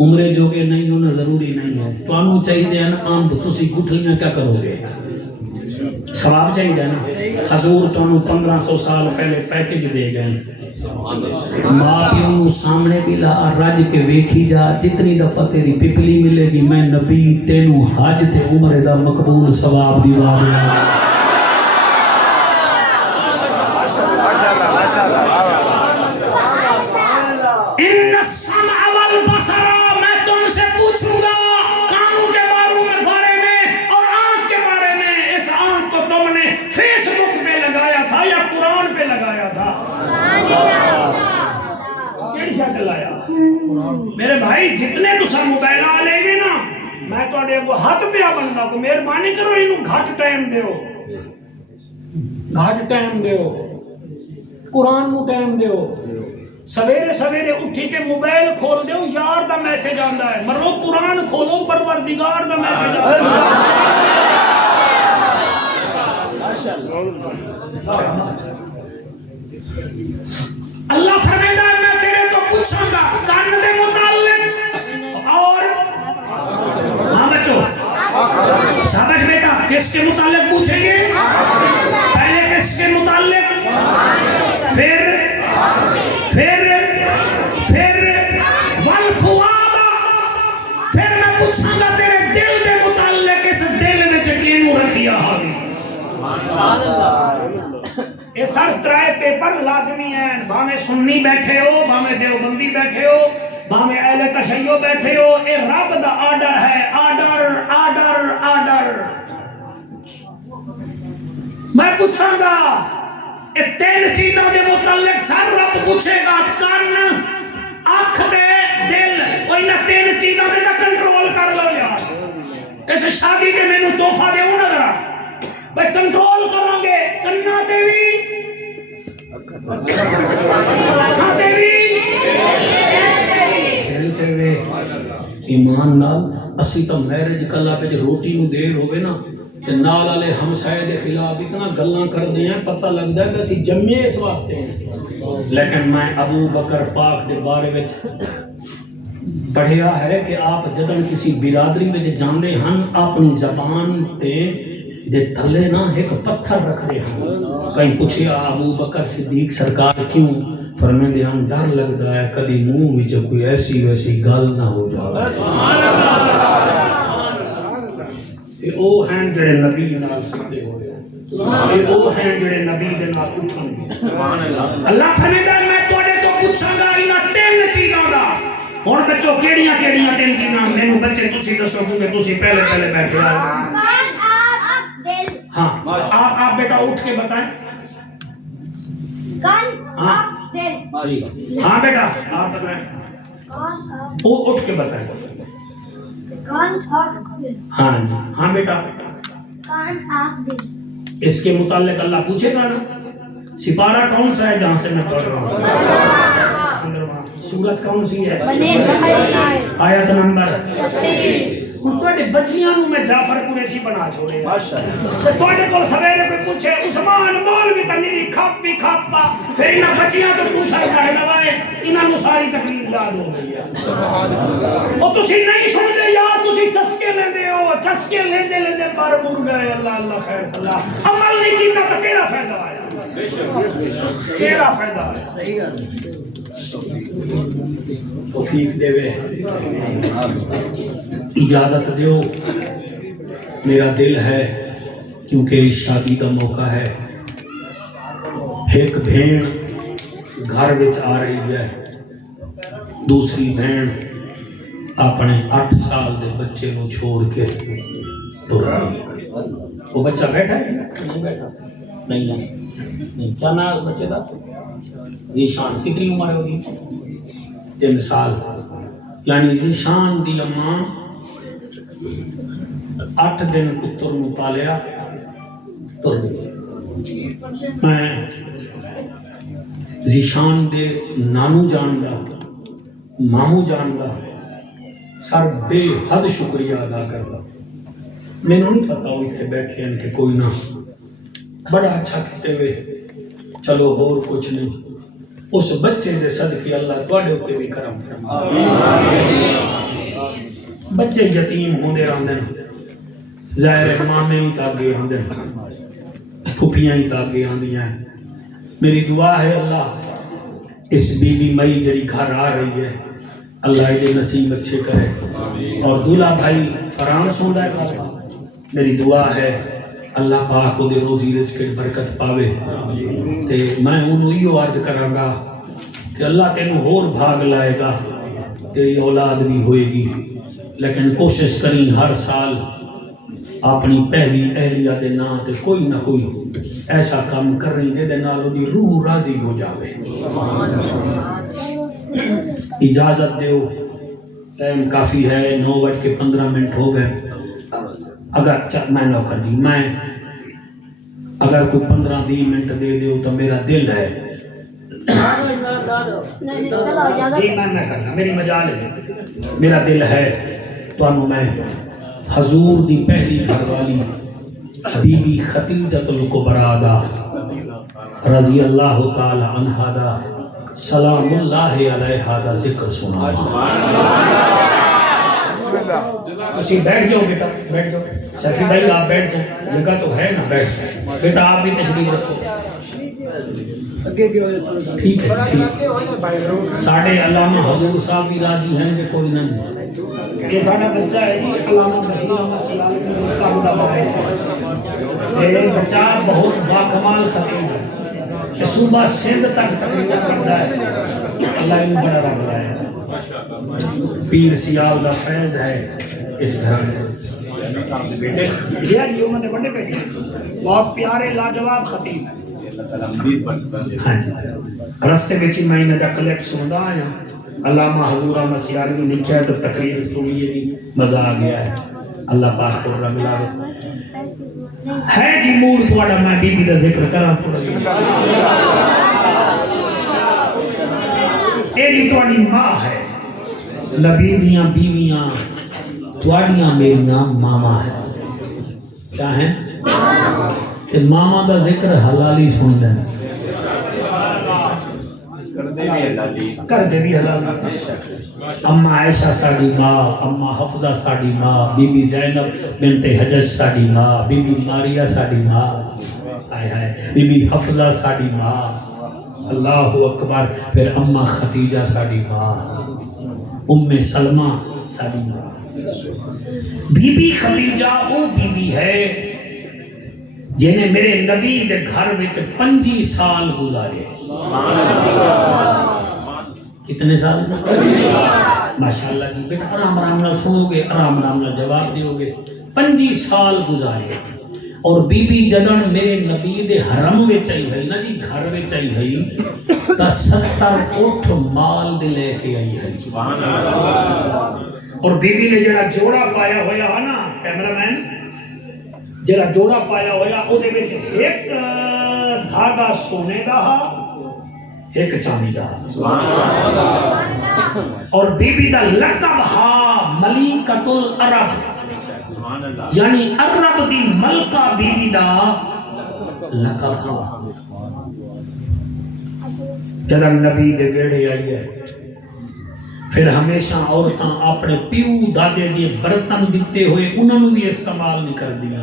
عمرے جوگے نہیں ہونا ضروری نہیں ہے. تو انہوں چاہیے ہیں امب تسی گٹھلیاں کیا کرو گے؟ ثواب چاہیے نا. حضور تو انہوں 1500 سال پہلے پیکج دے گئے. ماں پیوں نو سامنے بھی لا رج کے ویکھی جا جتنی دفعہ تیری پپلی ملے گی میں نبی تینوں حج تے عمرے دا مقبول ثواب دیوا دیا. ان السمع والبصر میں تم سے پوچھوں گا کانوں کے بارے میں اور آنکھ کے بارے میں. اس آنکھ کو تم نے فیس بک پہ لگایا تھا یا قرآن پہ لگایا تھا؟ کیڑی شکل لایا؟ میرے بھائی جتنے تسا موبائل لے گے نا میں تواڈے کو ہاتھ پیا بندا کو مہربانی کرو اینو گھٹ ٹائم دیو. گھٹ ٹائم دیو. قرآن نو ٹائم دیو. سویرے سویرے اٹھی کے موبائل کھول دیو یار دا میسج آندا ہے. مرو قرآن کھولو پروردگار دا میسج آندا ہے. اللہ فرمائے میں تیرے تو پوچھوں گا کان دے متعلق اور ہاں بچوں شاباش بیٹا کس کے متعلق پوچھیں گے؟ پہلے کس کے متعلق پھر والفؤاد پھر میں پوچھوں گا تیرے دل دے متعلق اس دل میں کینوں رکھیا ہوگی. یہ سر ترائے پیپر لازمی ہیں. بھاویں سنی بیٹھے ہو بھاویں دیوبندی بیٹھے ہو بھاویں اہل تشیع بیٹھے ہو یہ رب دا آرڈر ہے. Order order order. میں پوچھوں گا یہ تین چیزوں کے متعلق سر رب پوچھے گا کان اکھ دے دل. اور انہاں تین چیزوں تے کنٹرول کر لو یار. اس شادی کے مینوں تحفہ دیو نا ذرا بھائی کنٹرول کرو گے کنا تے بھی اکھاں تے بھی دل تے وی. ایمان نال اسی تو میرج کلا وچ روٹی نو دیر ہوے نا تے نال والے ہمسائے دے خلاف اتنا گلاں کردے ہیں پتہ لگدا ہے کہ اسی جمے اس واسطے ہیں. لیکن میں ابو بکر پاک دے بارے وچ پڑھیا ہے کہ آپ جدوں کسی برادری وچ جاندے ہن اپنی زبان تے دے تھلے نا ایک پتھر رکھ رہے ہیں. کہیں پوچھیا ابو بکر صدیق سرکار کیوں؟ فرمیندے ہن ڈر لگدا ہے کدی منہ وچ کوئی ایسی ویسی گل نہ ہو جائے. تے او ہیں جڑے نبی نال سیدھے ہوئے ہیں. او ہیں جڑے نبی دے نال اٹھن گے. اللہ فرمائے میں تواڈے تو پوچھاں گا انہاں تین چیزاں دا. ہن بچو کیڑیاں کیڑیاں تین چیزاں مینوں بچے تسی دسو کہ تسی پہلے بیٹھے ہو. ہاں آپ بیٹا اٹھ کے بتائیں. ہاں بیٹا آپ بتائیں. وہ اٹھ کے بتائیں. ہاں جی ہاں بیٹا. اس کے متعلق اللہ پوچھے گا نا. سپارہ کون سا ہے جہاں سے میں پڑھ رہا ہوں؟ سورت کون سی ہے؟ آیت نمبر. تواڈے بچیاں نوں میں جعفر قریشی بنا چھوڑے. ماشاءاللہ. تواڈے کول سویرے کوئی پوچھے عثمان مولوی تے میری کھاپی کھاپا پھر انہاں بچیاں تو پوچھا کر لوائے انہاں نوں ساری تکلیف یاد ہو گئی ہے. سبحان اللہ. او تسی نہیں سنتے یار تسی چسکے لیندے ہو. چسکے لیندے لیندے مر مر گئے. اللہ اللہ خیر اللہ. عمل نہیں کیتا تو کیڑا فائدہ آیا؟ کیڑا فائدہ آیا؟ صحیح ہے. توفیق دے وے اجازت دیو. میرا دل ہے کیونکہ شادی کا موقع ہے. ایک بہن گھر وچ آ رہی ہے. دوسری بہن اپنے 8 سال دے بچے کو چھوڑ کے ٹر گئی. وہ بچہ بیٹھا ہے نہیں بیٹھا نہیں ہے نہیں. کیا نام بچے کا؟ ذیشان. کتنی عمر ہوگی؟ 3 سال. یعنی ذیشان دی اماں 8 دن پتر نو پالیا ٹر گئی. میں ذیشان دے نانو جاندا مامو جاندا سر بے حد شکریہ ادا کردا. مینوں نہیں پتا وہ اتنے بیٹھے ہیں کہ کوئی نہ بڑا اچھا کیتے ہوئے. چلو اور کچھ نہیں اس بچے دے صدقے اللہ تواڈے اوتے بھی کرم فرمائے۔ بچے یتیم ہوندے رہندے ظاہر مامے ہی تاگے ہوندے پھپھیاں ہی تاگے آندیاں۔ میری دعا ہے اللہ اس بی بی مئی جڑی گھر آ رہی ہے اللہ یہ نصیب اچھے کرے، اور دولہا بھائی فرانس ہوندا ہے، میری دعا ہے اللہ پاک کو دے روزی رزق برکت پاوے۔ تے میں انہوں ہی عرض کراں گا کہ اللہ تینوں ہور بھاگ لائے گا، تیری اولاد بھی ہوئے گی، لیکن کوشش کریں ہر سال اپنی پہلی اہلیہ دے نام تے کوئی نہ کوئی ایسا کام کریں جے دے نال دی روح راضی ہو جاوے۔ اجازت دیو، ٹائم کافی ہے، 9:15 ہو گئے۔ اگر میں نہ کر دی میں اگر کوئی 15-20 منٹ دے دیو تو میرا دل ہے جی میں نہ کرنا، میری مجال ہے، میرا دل ہے تو انہوں میں حضور دی پہلی گھر والی بی بی خدیجۃ الکبریٰ دا رضی اللہ تعالی عنہا دا سلام اللہ علیہا دا ذکر سنا۔ تسی بیٹھ جاؤ بیٹا، بیٹھ جاؤ، شفیع بھائی آپ بیٹھ جاؤ، جگہ تو ہے نا، بیٹھ بیٹا آپ بھی تشریف رکھو۔ ٹھیک ہے ٹھیک، ساڑھے علامہ حضور صاحب بھی راضی ہیں کہ کوئی نہیں؟ یہ ساڑھا بچہ ہے جی، علامہ بشیر احمد صلی اللہ علیہ وسلم، یہ بچہ بہت باکمال خطیب ہے، صوبہ سندھ تک تقریر کرتا ہے، اللہ انہوں بڑا رب ہے، پیر سیال دا فیض ہے اس گھر میں۔ یہ امت کے بڑے بیٹے بہت پیارے لاجواب خطیب ہیں۔ رستے میں میں نے دا کلپ سندا آیا، علامہ حضور احمد سیالوی نے لکھا ہے تو تقریر سنی ہے، مزہ آ گیا ہے، اللہ پاک کو رب لا ہے جی موڈ تھوڑا میں بی بی دا ذکر کراں تھوڑا سا۔ اے جی تھوڑی ماں ہے، نبی دیاں بیویاں تواڈیاں میریاں ماما ہیں، کیا ہیں؟ کہ ماما دا ذکر حلالی سن دیں، کر دے بھی حلالی۔ اما عائشہ ساڑی ماں، اما حفظہ ساڑی ماں، بی بی زینب بنت حجج ساڑی ماں، بی بی ماریہ ساڑی ماں، بی بی حفظہ ساڑی ماں، اللہ اکبر، پھر اما خدیجہ ساڑی ماں، ام سلمہ ساڑی ماں۔ بی بی خدیجہ وہ بی بی ہے جنہیں میرے نبی دے گھر وچ 25 سال گزارے۔ کتنے سال؟ ماشاءاللہ جی، بیٹا آرام آرام نال سنو گے، آرام آرام نال جواب دیو گے۔ 25 سال گزارے، اور بی بی جدن میرے نبی دے حرم وچ آئی ہے نا جی، گھر وچ آئی ہے تا 70 اٹھ مال دے لے کے آئی ہے۔ اور بی بی نے جڑا جوڑا پایا ہویا ہے نا کیمرہ مین، جڑا جوڑا پایا ہویا او دے وچ ایک دھاگا سونے دا ہا، ایک چاندی دا، اور بی بی دا لقب ہا ملیکۃ العرب، یعنی عرب دی ملکہ بی بی دا لقب ہا۔ جڑا نبی دے ویڑے آئی ہے، پھر ہمیشہ عورتاں اپنے پیو دادے دی برتن دیتے ہوئے انہوں بھی استعمال نہیں کر دیا۔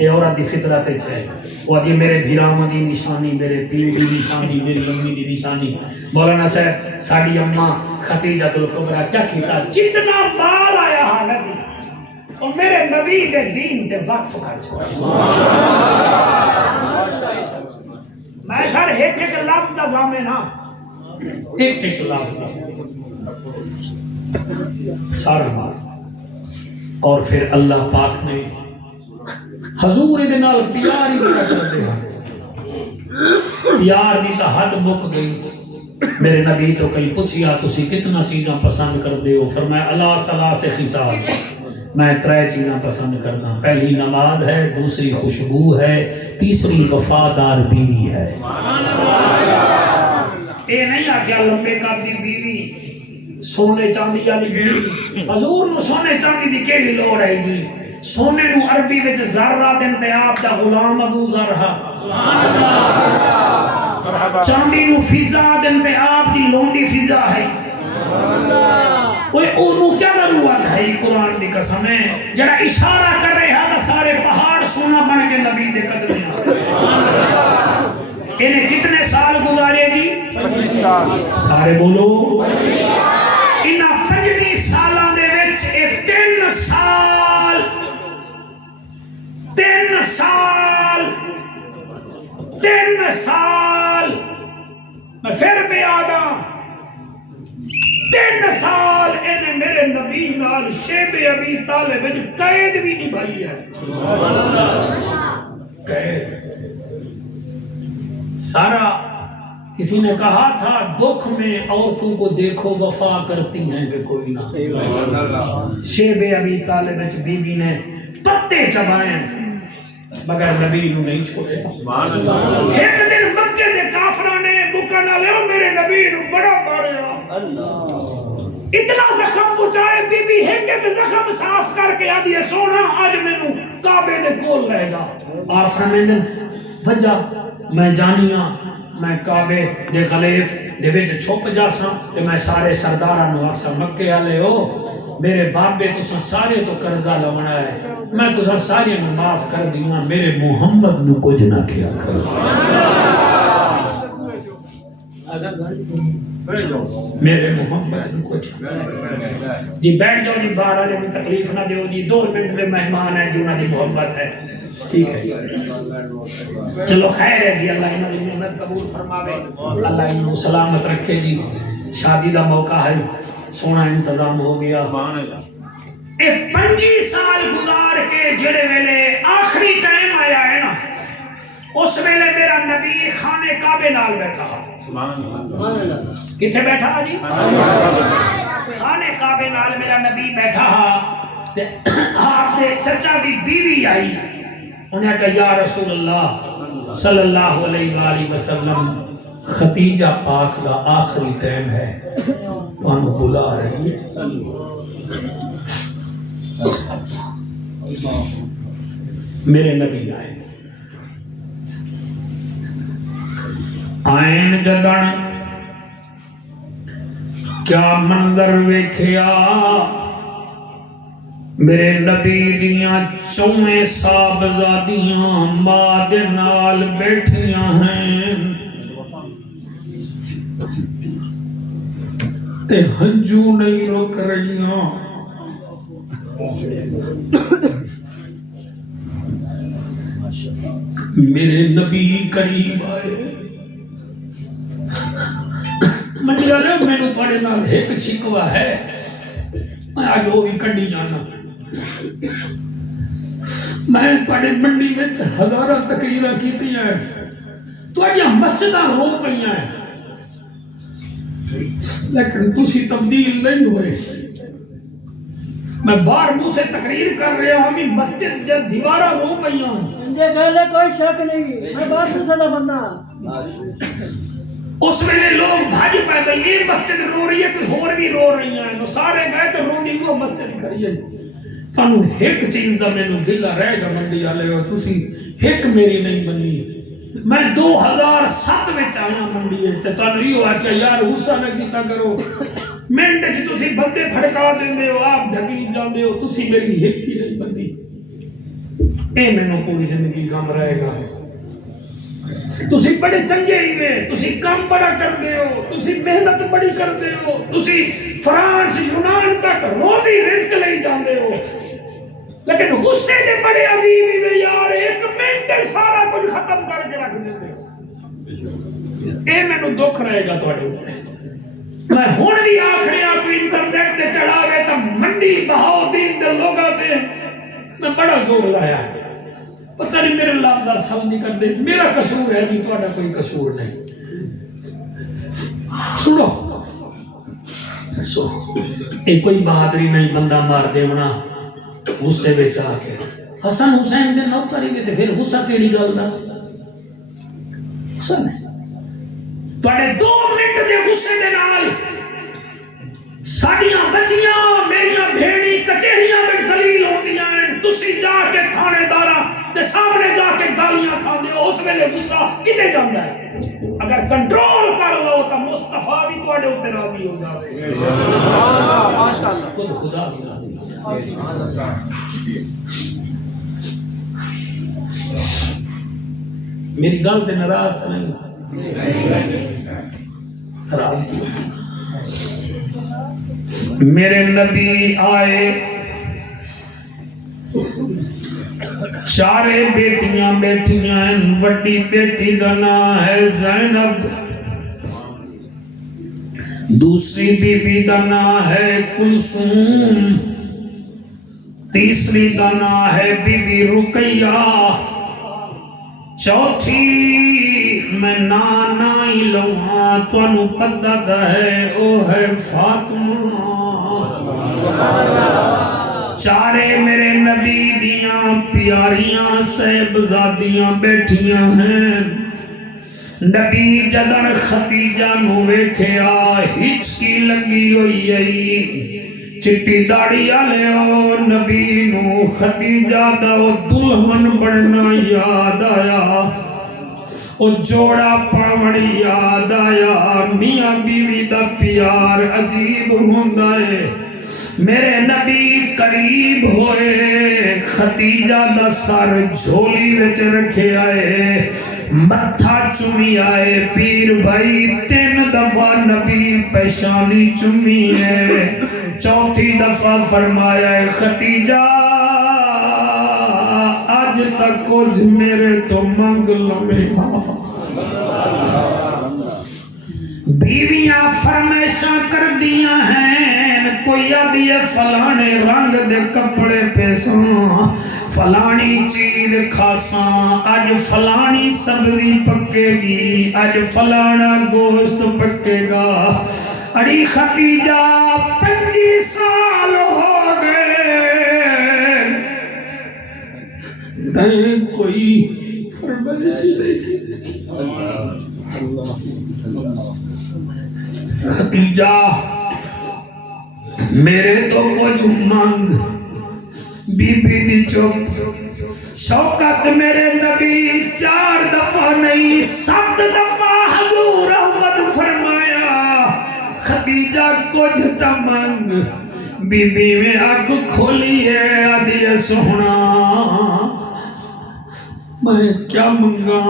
یہ عورت دی فطرت ہے، وہ آدھی میرے بھیراواں دی نشانی، میرے پیو دی نشانی، میری امی دی نشانی۔ مولانا صاحب ساڑی اماں خدیجۃ الکبریٰ کیا کیتا، جتنا مال آیا حالت دی اور میرے نبی دے دین دے وقف کر چھوڑا۔ میں سر ایک ایک لفظ دا ضامن ہاں، ایک ایک لفظ دا سارا بات۔ اور پھر اللہ پاک نے حضور دے نال پیار ہی بڑا کر دیا، پیار دی تا حد مک گئی۔ میرے نبی تو کہیں پوچھیا تسی کتنا چیزاں پسند کر دے ہو، فرمایا اللہ ثلاث خصال، میں 3 چیزاں پسند کرنا، پہلی نماز ہے، دوسری خوشبو ہے، تیسری وفادار بیوی ہے۔ اے نہیں آکھیا لمبے قد دی بیوی، سونے چاندی والی بیوی، حضور نو سونے چاندی دی کیڑی لوڑ ہے جی؟ سونے نو عربی وچ ذرہ دن تے آپ دا غلام ابو ذرہ، چاندی نو فضا دن پہ آپ دی لونڈی فضا ہے کوئی اونو کیا ضرورت ہے قرآن دی قسم ہے جڑا اشارہ کر رہے ہیں سارے پہاڑ سونا بن کے نبی دے قدمیں انہیں کتنے سال گزارے گی 25 سال سارے بولو انہاں 25 سالاں دے وچ اے 3 سال میں پھر بھی آدھا 3 سال انہیں میرے نبی نال شیب ابی طالب وچ قید بھی نہیں بھائی ہے قید سارا کسی نے کہا تھا دکھ میں عورتوں کو دیکھو وفا کرتی ہیں کہ کوئی نہ شیب ابی طالب وچ بی بی نے پتے چبائے مگر نبی نو نہیں چھوڑے ایک دن مکے دے کافراں نے بکا نہ لیو میرے نبی نو بڑا ماریا اتنا زخم پہنچائے بی بی ایک زخم صاف کر کے آدھی ہے سونا آج مینوں کعبے دے کول لے جا آپ فرمائیں وجہ میں جانیاں میں کعبے دے غلیف دے وچ چھپ جاساں تے میں سارے سرداراں نو آکھساں مکے والے ہو میرے بابے تساں سارے تو قرضہ لونا ہے میں تساں سارے نو معاف کر دیاں میرے محمد نو کچھ نہ کیا کر میرے محمد نو کچھ جی بیٹھ جاؤ جی باہر والے کو تکلیف نہ دیو جی 2 منٹ دے مہمان ہیں جی انہاں دی محبت ہے ٹھیک ہے چلو خیر ہے جی اللہ انہاں دی محنت قبول فرماوے اللہ انہاں کو سلامت رکھے جی شادی دا موقع ہے سونا انتظام ہو گیا اے 25 سال گزار کے جڑے ویلے آخری ٹائم آیا ہے نا اس ویلے میرا نبی خانے کعبے نال بیٹھا کتھے بیٹھا جی خانے کعبے نال میرا نبی بیٹھا آپ دے چچا دی بیوی آئی انہیں کہا یا رسول اللہ صلی اللہ علیہ وآلہ وسلم خدیجہ پاک دا آخری ٹائم ہے تو ہم بلا رہی ہے میرے نبی آئے آئین جدن کیا منظر ویکھیا میرے نبی دیاں چویں صاحبزادیاں ماں دے نال بیٹھیاں ہیں تے ہنجو نہیں رک رہیاں میرے نبی قریب آئے منڈی والے میں نے پڑھے نال ایک شکوہ ہے میں آج وہ بھی کڈی جانا میں پڑھے منڈی میں ہزارہ تقریرہ کیتی ہیں تو آج یہ مسجدہ رو پئی ہیں لیکن تسی تبدیل نہیں ہوئے میں بار منہ سے تقریر کر رہا ہوں ہمیں مسجد جب دیوارہ رو پئی ہیں مجھے گھر کوئی شک نہیں میں بات پوچھا تھا بندہ اس میں لوگ بھاج پہ گئی یہ مسجد رو رہی ہے کوئی اور بھی رو رہی ہیں نو سارے گئے تو رو نہیں وہ مسجد کھڑی ہے تانوں ایک چیز دا مینوں دل رہ گا منڈی والے ہو تسی ایک میری نہیں بنی میں 2007 میں آیا منڈی تے تانوں یہ ہوا کہ یار غصہ نہ کیتا کرو منٹ وچ تسی بندے پھڑکا دیندے ہو آپ ڈھکی جاندے ہو تسی میری ایک ہی نہیں بنی اے مینوں پوری زندگی غم رہے گا تسی بڑے چنگے ہی میں تسی کام بڑا کر دے ہو تسی محنت بڑی کر دے ہو تسی فرانس یونان تک روزی رزق لے جاندے ہو لیکن غصے دے بڑے عجیب ہی میں یار ایک منٹ سارا کچھ ختم کر کے رکھ دیتے ہو اے مینوں دکھ رہے گا تواڈے اوپر میں ہن بھی آکھریا کوئی انٹرنیٹ تے چڑھاوے تے منڈی بہاؤ دین دے لوگاں تے میں بڑا زور لایا پتہ نہیں میرے لفظ سمجھ نہیں کرتے میرا قصور ہے جی تہاڈا کوئی قصور نہیں سنو ایک کوئی بہادری نہیں بندہ مار دیونا غصے وچ آ کے حسن حسین دے نوکر ہی تے پھر غصہ کیڑی گل دا سن تہاڈے 2 منٹ دے غصے دے نال ساڈیاں بچیاں میریاں بھیڑی کچہریاں وچ ذلیل ہوندیاں ہیں تسی جا کے تھانے داراں تے سامنے جا کے گالیاں کھاندے ہو اس ویلے غصہ کدے جاندا ہے اگر کنٹرول کر لو تو مصطفیٰ بھی تواڈے اوتے راضی ہو جاوے ماشاءاللہ خود خدا بھی راضی ہو جاوے میری گل تے ناراض تو نہیں میرے نبی آئے چارے بیٹیاں بیٹھیاں ہیں وڈی بیٹی دا نام ہے زینب دوسری بی بی دا نام ہے کلثوم تیسری دا نام ہے بی بی رقیہ چوتھی میں نانا ہی لوہاں تو انو پتہ دا ہے او ہے فاطمہ چارے میرے نبی دیاں پیاریاں صاحبزادیاں بیٹھیاں ہیں نبی جدن خدیجہ نو ویکھیا ہچکی لگی ہوئی آئی چٹی داڑی آلے او نبی نو خدیجہ دا او دلہن بڑھنا یاد آیا او جوڑا پاون یاد آیا میاں بیوی دا پیار عجیب ہوندا ہے میرے نبی قریب ہوئے خدیجہ دا سر جھولی وچ رکھے آئے متھا چمی آئے پیر بھائی 3 دفعہ نبی پیشانی چمی ہے چوتھی دفعہ فرمایا ہے خدیجہ آج تک کچھ میرے تو منگ لمحے بیویاں فرمائشاں کر دیاں ہیں کوئی آدھی ہے فلانے رنگ دے کپڑے پیساں فلانی چیز کھاساں آج فلانی سبزی پکے گی آج فلانا گوشت پکے گا اڑی خدیجہ 25 سال ہو گئے نہیں کوئی فرمائش نہیں کی خدیجہ میرے تو کچھ مانگ بی بی دی چپ شوکت میرے نبی 4 دفعہ نہیں 7 دفعہ حضور احمد فرمایا خدیجہ کچھ تا مانگ بی بی میں آنکھ کھولی ہے آدھی سونا میں کیا منگا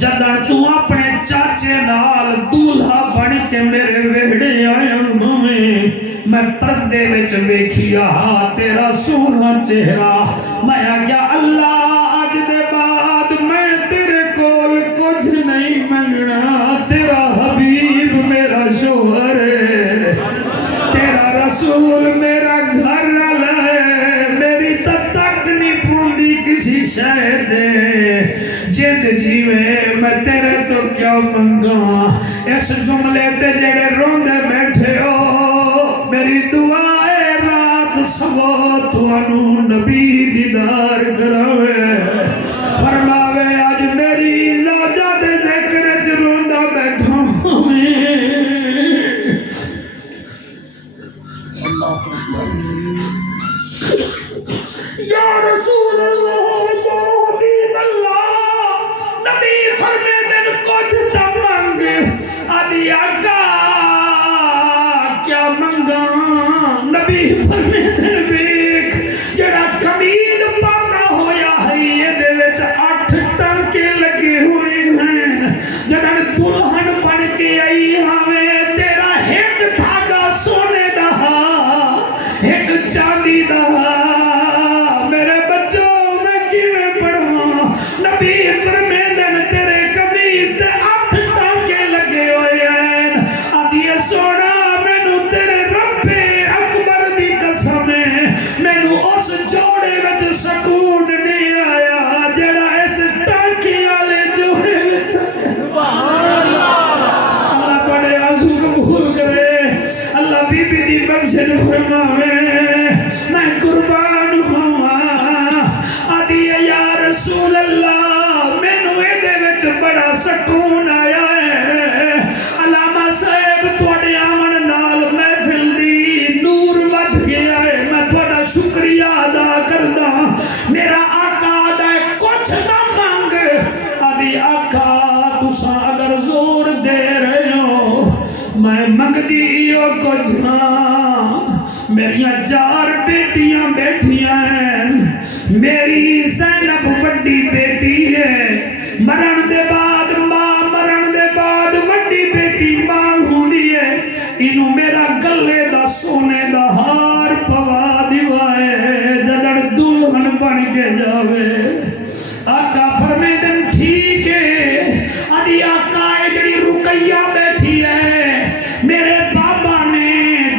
جدن تو اپنے چاچے نال دولہا بن کے میرے ویڑے آیا میں پردے وچ ویکھیا تیرا سونا چہرہ میں کیا اللہ آج دے بعد میں تیرے کول کچھ نہیں منگنا تیرا حبیب میرا شوہر ہے تیرا رسول میرا گھر والا ہے میری تک نہیں پوندی کسی شہر دے جد جیوے میں تیرے تو کیا منگا اس جملے تے جڑے روندے بیٹھے ہو میری دعائے رات سبو توانو نبی دیدار کراوے فرماوے آج میری زوجہ دے ذکر چ روندا بیٹھا ہوں یا رسول اللہ یا حبیب اللہ نبی فرمے دن کچھ تا منگ آدھی آقا کیا منگا نبی فرمے دن بیک جڑا کمید پانا ہویا ہے یہ دے وچ 8 ٹانکے لگے ہوئے ہیں جدن دلہن بن کے آئی ہمیں تیرا ایک دھاگا سونے دا ایک چاندی دا میرے بچوں میں کیویں پڑھاں نبی فرمے دن تیرے کمیز تے 8 ٹانکے لگے ہوئے ہیں آدھی سونا مینو تیرے رب اکبر دی قسم ہے مینو اس جوڑے وچ سکون نہیں آیا جڑا اس ٹانکی والے جوڑے وچ اللہ بڑے آنسو قبول کرے اللہ بی بی دی بخشش فرماوے میں قربان ہواں آدھی یا رسول اللہ مینو اے وچ بڑا سکون آیا ہے علامہ صاحب تواڈے آمن نال محفل دی نور ود گیا ہے میں تواڈا شکریہ ادا کردا میرا آقا دا کچھ نہ مانگ تسا اگر زور دے رہے ہو میں منگدی ہو کچھ ہاں میریاں 4 بیٹیاں بیٹھیاں ہیں میری زینب وڈی بیٹی ہے مرن دے بعد ماں مرن دے بعد وڈی بیٹی ماں ہوندی ہے انہوں میرا گلے دا سونے دا ہار پوا دیوائے جدن دلہن بن کے جاوے آقا فرمے دن ٹھیک ہے ادھی آقا جڑی رقیہ بیٹھی ہے میرے بابا نے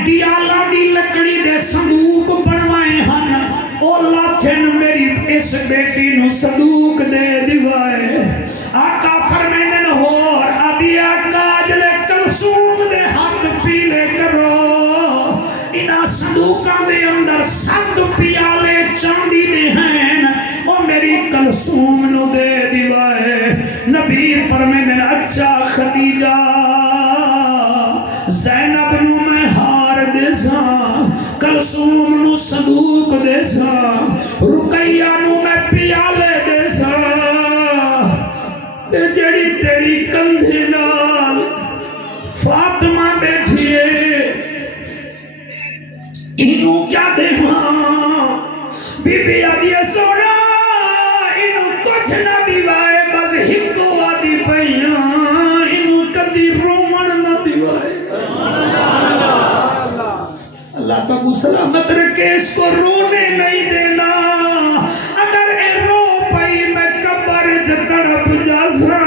دیالا دی لکڑی دے صندوق بنوائے ہن او لاکھن میری اس بیٹی نو صندوق دے دیوائے آقا فرمے دن ہور ادھی آقا جلے کلثوم دے ہاتھ پیلے کرو انہاں صندوقاں دے اندر 7 پیالے چاندی دے ہیں او میری کلثوم نو دے دیوائے نبی فرمے دن اچھا خدیجہ زینب نو میں ہار دے ساں کلثوم نو صندوق دے ساں رقیہ نو میں پیالے دے ساں تے جڑی تیری کندھے نال فاطمہ بیٹھی ہے انہوں کیا دے ماں بی بی آدھی سونا انہوں کچھ نہ دیوائے بس ہکو آدھی پہیاں انہوں کبھی رومن نہ دیوائے اللہ کا سلامت رکھے اس کو رونے نہیں دینا اگر اے رو پئی میں قبر تڑپ جاسا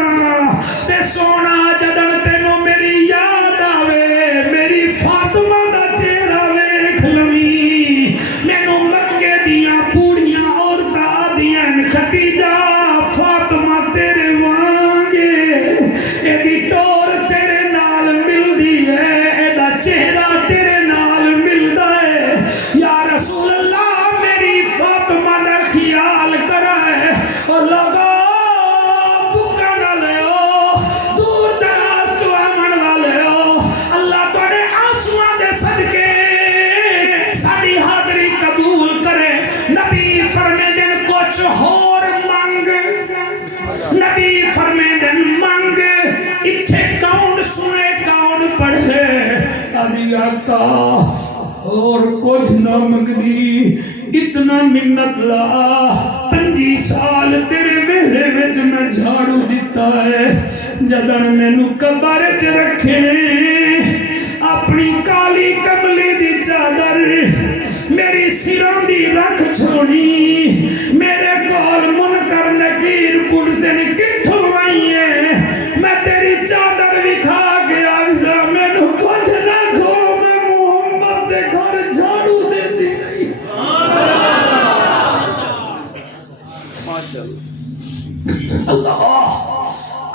تے سونا جدن تینوں میری یاد آوے میری فاطمہ دا چہرہ ویکھ لویں مینوں مکے دیاں پوڑیاں عورتاں دیاں خدیجہ فاطمہ تیرے وانگے ایدی ٹور تیرے نال ملدی ہے ایدا چہرہ تیرے نال ملدا ہے یا رسول اللہ میری فاطمہ دا خیال کرا ہے اور لوگوں بکا نہ لے ہو دور دراز تو آمن والے ہو اللہ توڑے آنسوان دے صدقے ساری حاضری قبول کرے نبی فرمے دن کچھ ہور مانگ نبی فرمے دن مانگ اتھے کون سنے کون پڑھے ابھی آقا اور کچھ نہ مگدی اتنا منت لا 5 سال تیرے ویڑے وچ میں جھاڑو دیتا ہے جدن مینوں قبر چ رکھے اپنی کالی کملی دی چادر میری سراں دی رکھ چھوڑی میرے کول منکر نکیر پرسن کتھوں آئی ہے میں تیری چادر وکھا کے آگسا مینوں کچھ نہ کھو میں محمد دے گھر جھاڑو دیتی گئی اللہ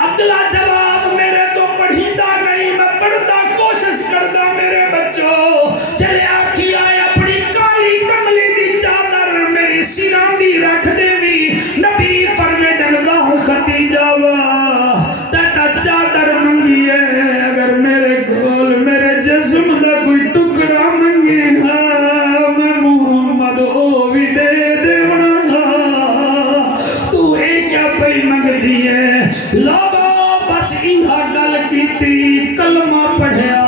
اگلا جواب میرے تو پڑھیندہ نہیں میں پڑھتا کوشش کرتا میرے بچوں چلے آکھی آئے اپنی کالی کملی دی چادر میری سراں دی رکھ دے بھی نبی فرمے دن واہ خدیجہ واہ تا چادر منگی ہے اگر میرے گول میرے جسم دا کوئی ٹکڑا منگے ہاں میں محمد او بھی دے دیونا تو ایک کیا پئی منگ دیئے لوگوں بس انہا گل کیتی کلمہ پڑھیا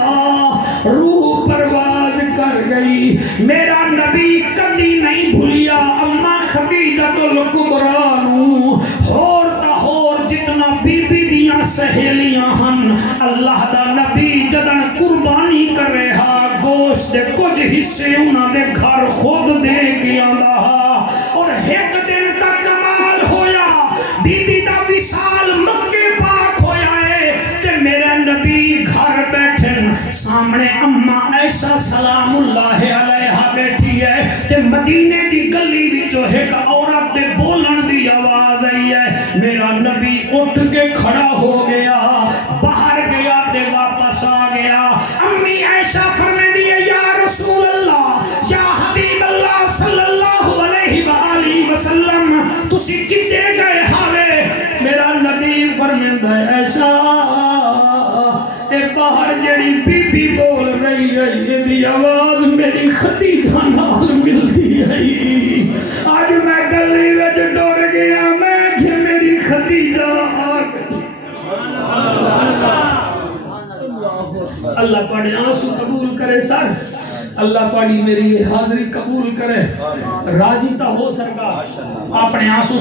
روح پرواز کر گئی میرا نبی کبھی نہیں بھولیا اما خدیجہ الکبریٰ نو ہور تا ہور جتنا بی بی دیاں سہیلیاں ہن اللہ دا نبی جدن قربانی کر رہا گوشت دے کچھ حصے انہاں دے گھر خود دے کے آندا اور ایک دن تک کمال ہویا بی بی دا وصال مکے پاک ہویا ہے کہ میرے نبی گھر بیٹھن سامنے اما عائشہ سلام اللہ علیہا بیٹھی ہے کہ مدینے دی گلی وچوں ایک عورت دے بولن دی آواز آئی ہے میرا نبی اٹھ کے کھڑا ہو گیا باہر گیا تے واپس آ گیا امی عائشہ فرمے دی یا رسول اللہ یا حبیب اللہ صلی اللہ علیہ وآلہ وسلم تسی کتے گئے حالے میرا نبی فرمیندہ ہے ایسا اے باہر جڑی بی بی بول رہی ہے یہ دی آواز میری خدیجہ نال ملتی ہے آج میں گلی وچ ڈر گیا میں کہ میری خدیجہ آ گئی اللہ تواڈے آنسو قبول کرے سر اللہ تواڈی میری حاضری قبول کرے راضی تا ہو سرکار اپنے آنسو